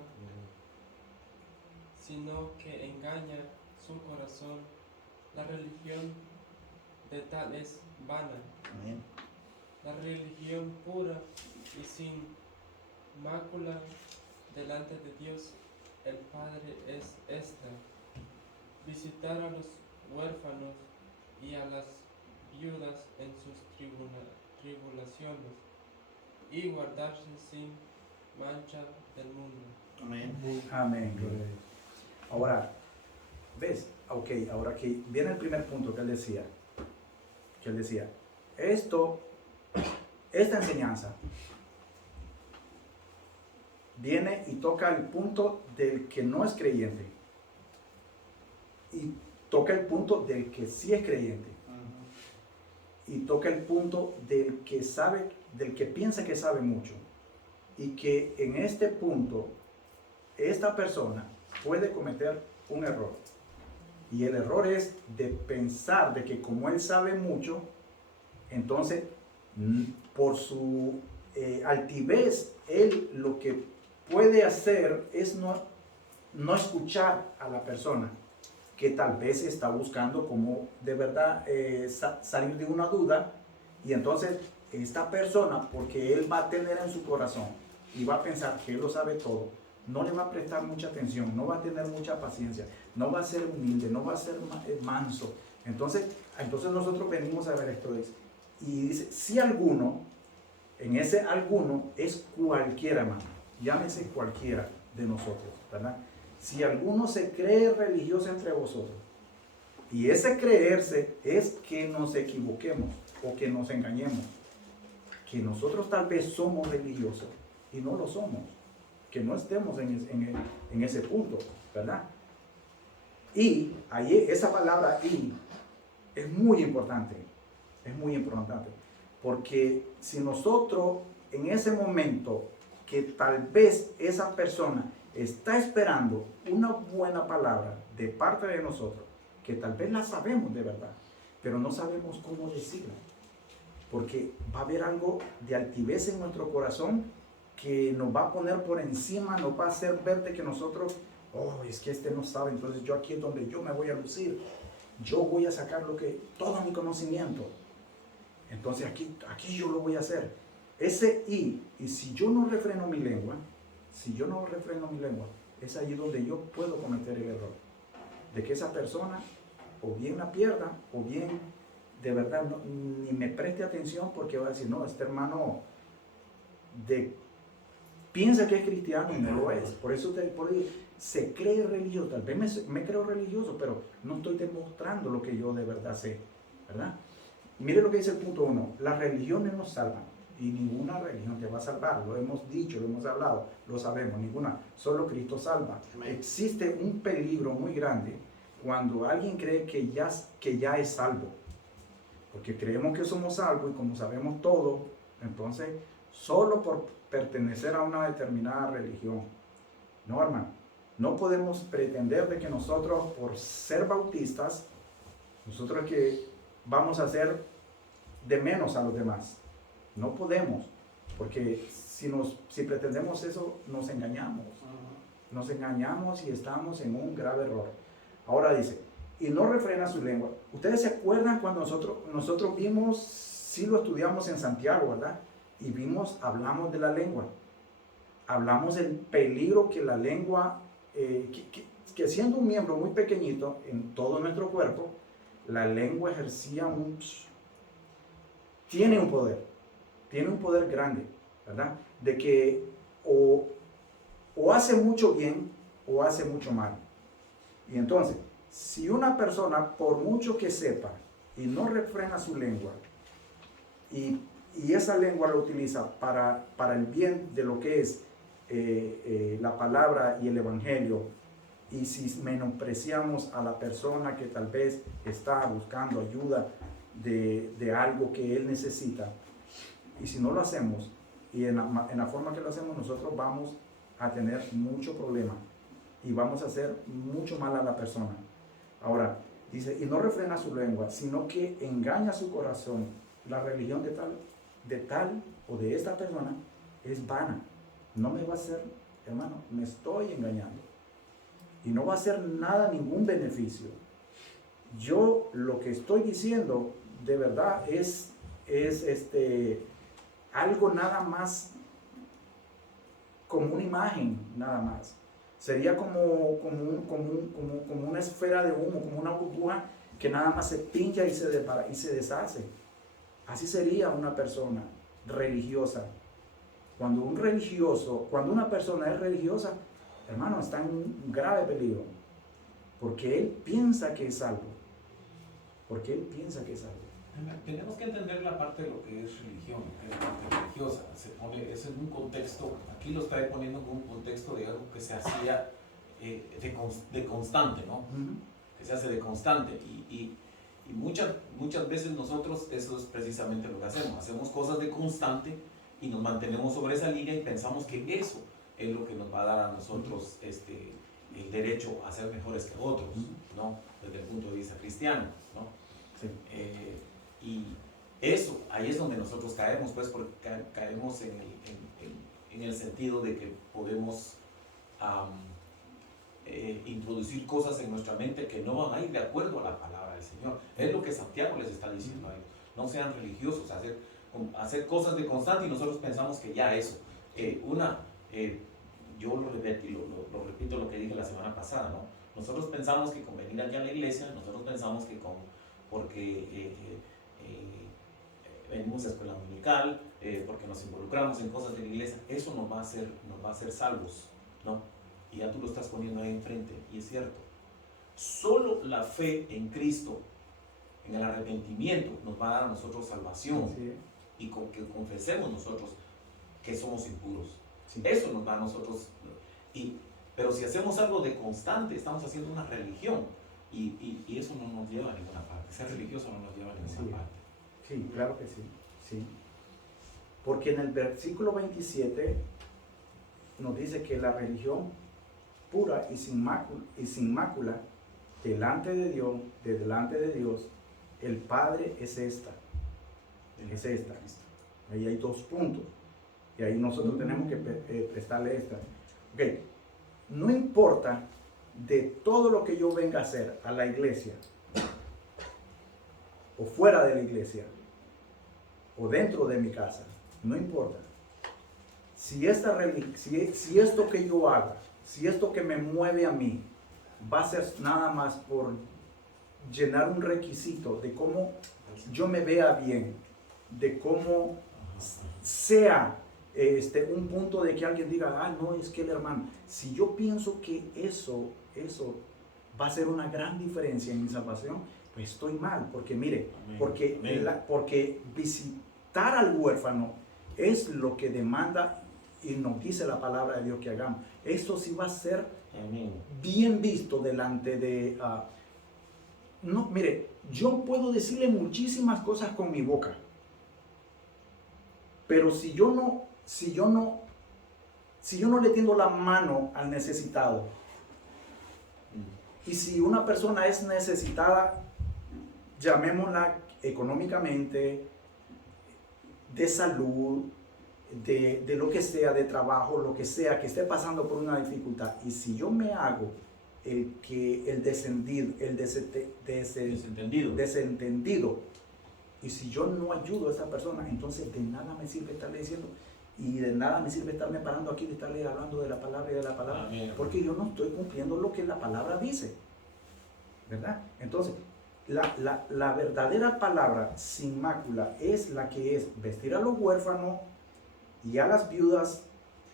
sino que engaña su corazón, la religión de tal es vana. Amén. La religión pura y sin mácula delante de Dios el Padre es esta: visitar a los huérfanos y a las viudas en sus tribulaciones y guardarse sin mancha del mundo. Amén. Amén. Gloria a Dios. Ahora, ¿ves? Ok, ahora aquí viene el primer punto que él decía. Esta enseñanza viene y toca el punto del que no es creyente. Y toca el punto del que sí es creyente. Y toca el punto del que sabe, del que piensa que sabe mucho. Y que en este punto, esta persona puede cometer un error. Y el error es de pensar de que como él sabe mucho, entonces por su altivez, él lo que puede hacer es no escuchar a la persona que tal vez está buscando como de verdad salir de una duda. Y entonces esta persona, porque él va a tener en su corazón y va a pensar que él lo sabe todo, no le va a prestar mucha atención, no va a tener mucha paciencia, no va a ser humilde, no va a ser manso. Entonces nosotros venimos a ver esto. Y dice, si alguno, en ese alguno es cualquiera, hermano, llámese cualquiera de nosotros, ¿verdad? Si alguno se cree religioso entre vosotros, y ese creerse es que nos equivoquemos o que nos engañemos, que nosotros tal vez somos religiosos y no lo somos, que no estemos en ese punto, ¿verdad? Y ahí esa palabra "y" es muy importante, porque si nosotros en ese momento que tal vez esa persona está esperando una buena palabra de parte de nosotros, que tal vez la sabemos de verdad, pero no sabemos cómo decirla, porque va a haber algo de altivez en nuestro corazón que nos va a poner por encima, nos va a hacer ver de que nosotros, oh, es que este no sabe, entonces yo aquí es donde yo me voy a lucir, yo voy a sacar todo mi conocimiento, entonces aquí yo lo voy a hacer. Ese y si yo no refreno mi lengua, es ahí donde yo puedo cometer el error de que esa persona o bien la pierda o bien de verdad ni me preste atención, porque va a decir, no, este hermano piensa que es cristiano y no lo es. Por eso se cree religioso. Tal vez me creo religioso, pero no estoy demostrando lo que yo de verdad sé, ¿verdad? Mire lo que dice el punto 1. Las religiones nos salvan y ninguna religión te va a salvar. Lo hemos dicho, lo hemos hablado, lo sabemos, ninguna. Solo Cristo salva. Existe un peligro muy grande cuando alguien cree que ya es salvo. Porque creemos que somos salvos y como sabemos todo, entonces solo por pertenecer a una determinada religión. No, hermano, no podemos pretender de que nosotros, por ser bautistas, nosotros que vamos a ser de menos a los demás. No podemos, porque si pretendemos eso, nos engañamos. Nos engañamos y estamos en un grave error. Ahora dice, y no refrena su lengua. Ustedes se acuerdan cuando nosotros vimos, sí lo estudiamos en Santiago, ¿verdad? Y hablamos de la lengua. Hablamos del peligro que la lengua, que siendo un miembro muy pequeñito en todo nuestro cuerpo, la lengua ejercía tiene un poder grande, ¿verdad? De que o hace mucho bien o hace mucho mal. Y entonces, si una persona, por mucho que sepa y no refrena su lengua, y esa lengua la utiliza para el bien de lo que es la palabra y el evangelio, y si menospreciamos a la persona que tal vez está buscando ayuda de algo que él necesita, y si no lo hacemos, y en la forma que lo hacemos, nosotros vamos a tener mucho problema y vamos a hacer mucho mal a la persona. Ahora, dice, y no refrena su lengua, sino que engaña su corazón. La religión de tal o de esta persona es vana. No me va a hacer, hermano, me estoy engañando. Y no va a hacer nada, ningún beneficio. Yo lo que estoy diciendo de verdad es algo nada más como una imagen, nada más. Sería como una esfera de humo, como una burbuja que nada más se pincha y se deshace. Así sería una persona religiosa. Cuando una persona es religiosa, hermano, está en un grave peligro. Porque él piensa que es salvo. Tenemos que entender la parte de lo que es religión, que es la parte religiosa. Es en un contexto, aquí lo está poniendo en un contexto de algo que se hacía de constante, ¿no? Que se hace de constante. Y muchas veces nosotros eso es precisamente lo que hacemos. Hacemos cosas de constante y nos mantenemos sobre esa línea y pensamos que eso es lo que nos va a dar a nosotros el derecho a ser mejores que otros, ¿no? Desde el punto de vista cristiano, ¿no? Sí. Y eso, ahí es donde nosotros caemos, pues, porque caemos en el sentido de que podemos introducir cosas en nuestra mente que no van a ir de acuerdo a la palabra del Señor. Es lo que Santiago les está diciendo a ellos. No sean religiosos, hacer cosas de constante, y nosotros pensamos que ya eso. yo lo repito, lo repito lo que dije la semana pasada, ¿no? Nosotros pensamos que con venir aquí a la iglesia, nosotros pensamos que porque venimos a escuela dominical, porque nos involucramos en cosas de la iglesia, eso nos va a hacer salvos, ¿no? Y ya tú lo estás poniendo ahí enfrente, y es cierto. Solo la fe en Cristo, en el arrepentimiento, nos va a dar a nosotros salvación, Sí, y con que confesemos nosotros que somos impuros. sí. Eso nos va a nosotros. Pero si hacemos algo de constante, estamos haciendo una religión, y eso no nos lleva a ninguna parte. Ser religioso no nos lleva a ninguna Sí. parte. Sí, claro que sí, sí. Porque en el versículo 27 nos dice que la religión pura y sin mácula delante de Dios, el Padre es esta. Es esta. Ahí hay 2 puntos. Y ahí nosotros tenemos que prestarle esta. Ok, no importa de todo lo que yo venga a hacer a la iglesia, o fuera de la iglesia, o dentro de mi casa, no importa. Si esto que yo haga, si esto que me mueve a mí, va a ser nada más por llenar un requisito de cómo yo me vea bien, de cómo sea un punto de que alguien diga, no, es que el hermano, si yo pienso que eso va a ser una gran diferencia en mi salvación, pues estoy mal, porque mire, Amén. porque, Amén. porque visitar al huérfano es lo que demanda y nos dice la palabra de Dios que hagamos. Esto sí va a ser Amén. bien visto delante de... no, mire, yo puedo decirle muchísimas cosas con mi boca, pero si yo no le tiendo la mano al necesitado, y si una persona es necesitada, llamémosla económicamente, de salud, de lo que sea, de trabajo, lo que sea, que esté pasando por una dificultad, y si yo me hago el desentendido, y si yo no ayudo a esa persona, entonces de nada me sirve estarle diciendo, y de nada me sirve estarme parando aquí y estarle hablando de la palabra y de la palabra, Amén. porque yo no estoy cumpliendo lo que la palabra dice, ¿verdad? Entonces, la verdadera palabra sin mácula es la que es vestir a los huérfanos y a las viudas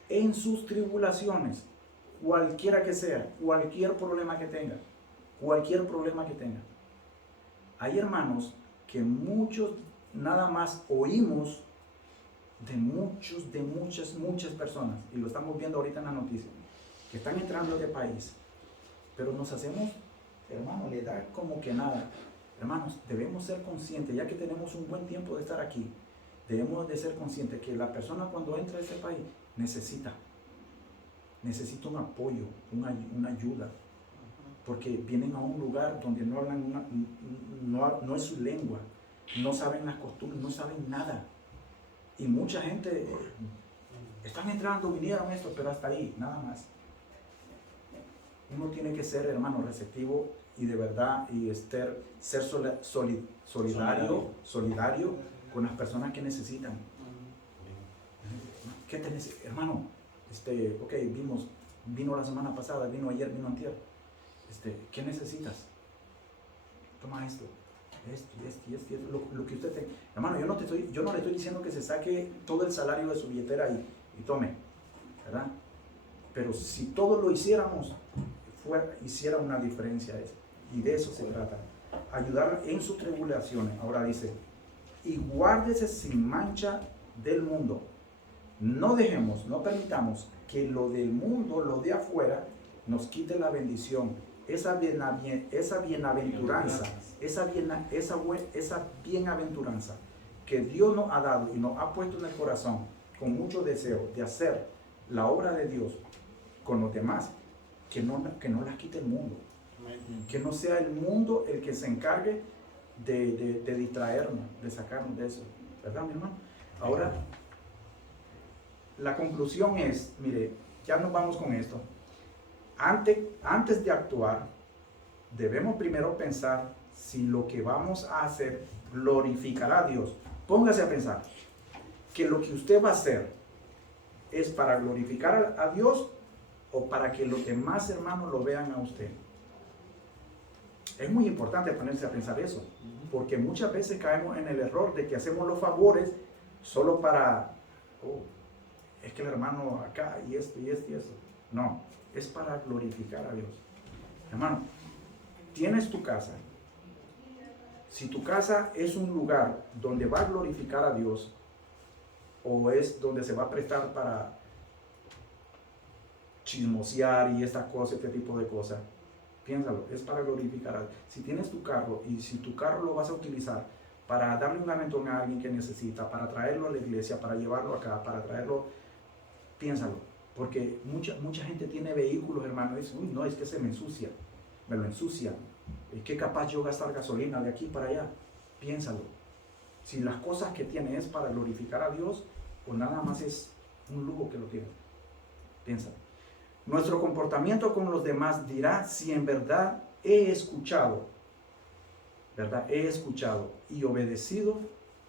en sus tribulaciones, cualquiera que sea, cualquier problema que tenga. Hay hermanos que muchos nada más oímos de muchas personas, y lo estamos viendo ahorita en la noticia, que están entrando de país, pero nos hacemos, hermano, le da como que nada. Hermanos, debemos ser conscientes, ya que tenemos un buen tiempo de estar aquí, debemos de ser conscientes que la persona cuando entra a ese país necesita un apoyo, una ayuda, porque vienen a un lugar donde no hablan no es su lengua, no saben las costumbres, no saben nada, y mucha gente están entrando, vinieron esto, pero hasta ahí, nada más. Uno tiene que ser, hermano, receptivo y de verdad, y ser solidario con las personas que necesitan. ¿Qué te necesitas, hermano? Ok, vino la semana pasada, vino ayer, vino antier. ¿Qué necesitas? Toma esto, lo que usted tenga. Hermano, yo no le estoy diciendo que se saque todo el salario de su billetera y tome, ¿verdad? Pero si todos lo hiciéramos, hiciera una diferencia eso. Y de eso se trata. Ayudar en sus tribulaciones. Ahora dice, y guárdese sin mancha del mundo. No permitamos que lo del mundo, lo de afuera, nos quite la bendición. Esa bienaventuranza que Dios nos ha dado y nos ha puesto en el corazón con mucho deseo de hacer la obra de Dios con los demás, que no las quite el mundo. Que no sea el mundo el que se encargue de distraernos, de sacarnos de eso. ¿Verdad, mi hermano? Ahora, la conclusión es, mire, ya nos vamos con esto. Antes de actuar, debemos primero pensar si lo que vamos a hacer glorificará a Dios. Póngase a pensar que lo que usted va a hacer es para glorificar a Dios o para que los demás hermanos lo vean a usted? Es muy importante ponerse a pensar eso, porque muchas veces caemos en el error de que hacemos los favores solo para, oh, es que el hermano acá y esto y esto y esto. No, es para glorificar a Dios. Hermano, tienes tu casa. Si tu casa es un lugar donde va a glorificar a Dios, o es donde se va a prestar para chismosear y estas cosas, este tipo de cosas, piénsalo, es para glorificar a Dios. Si tienes tu carro y si tu carro lo vas a utilizar para darle un aventón a alguien que necesita, para traerlo a la iglesia, para llevarlo acá, para traerlo, piénsalo, porque mucha gente tiene vehículos, hermano, y dice, uy, no, es que se me ensucia, me lo ensucia, ¿y qué capaz yo gastar gasolina de aquí para allá? Piénsalo, si las cosas que tiene es para glorificar a Dios, o nada más es un lujo que lo tiene, piénsalo. Nuestro comportamiento con los demás dirá si en verdad he escuchado, ¿verdad? He escuchado y obedecido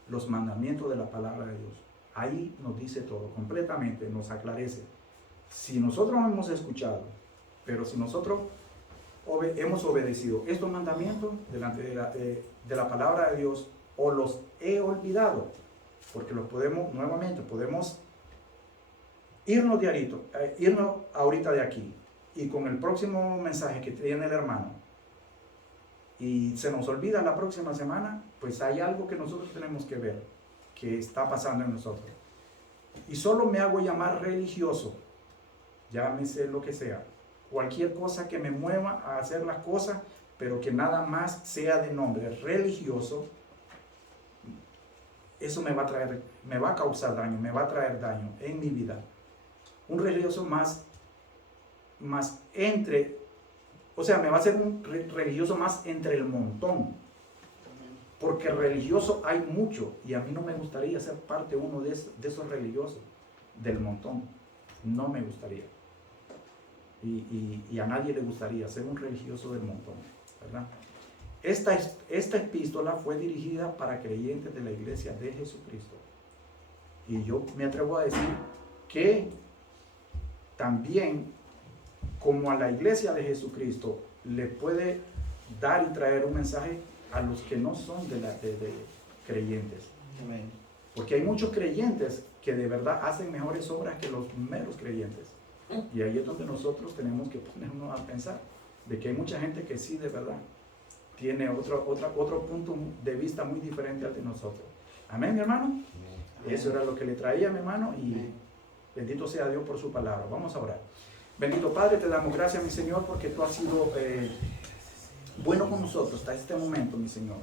los mandamientos de la palabra de Dios. Ahí nos dice todo, completamente, nos aclarece. Si nosotros hemos escuchado, pero si nosotros hemos obedecido estos mandamientos delante de la palabra de Dios, o los he olvidado, porque los podemos, nuevamente, podemos irnos ahorita de aquí, y con el próximo mensaje que tiene el hermano, y se nos olvida la próxima semana, pues hay algo que nosotros tenemos que ver, que está pasando en nosotros. Y solo me hago llamar religioso, llámese lo que sea, cualquier cosa que me mueva a hacer las cosas, pero que nada más sea de nombre religioso, eso me va a causar daño, me va a traer daño en mi vida. Un religioso me va a ser un religioso más entre el montón, porque religioso hay mucho, y a mí no me gustaría ser parte uno de esos religiosos del montón, no me gustaría, y a nadie le gustaría ser un religioso del montón, ¿verdad? Esta epístola fue dirigida para creyentes de la iglesia de Jesucristo, y yo me atrevo a decir que también, como a la iglesia de Jesucristo le puede dar y traer un mensaje a los que no son de creyentes. Amén. Porque hay muchos creyentes que de verdad hacen mejores obras que los meros creyentes. Y ahí es donde nosotros tenemos que ponernos a pensar de que hay mucha gente que sí, de verdad, tiene otro punto de vista muy diferente al de nosotros. Amén, mi hermano. Amén. Eso era lo que le traía, mi hermano, y bendito sea Dios por su palabra. Vamos a orar. Bendito Padre, te damos gracias, mi Señor, porque tú has sido bueno con nosotros hasta este momento, mi Señor.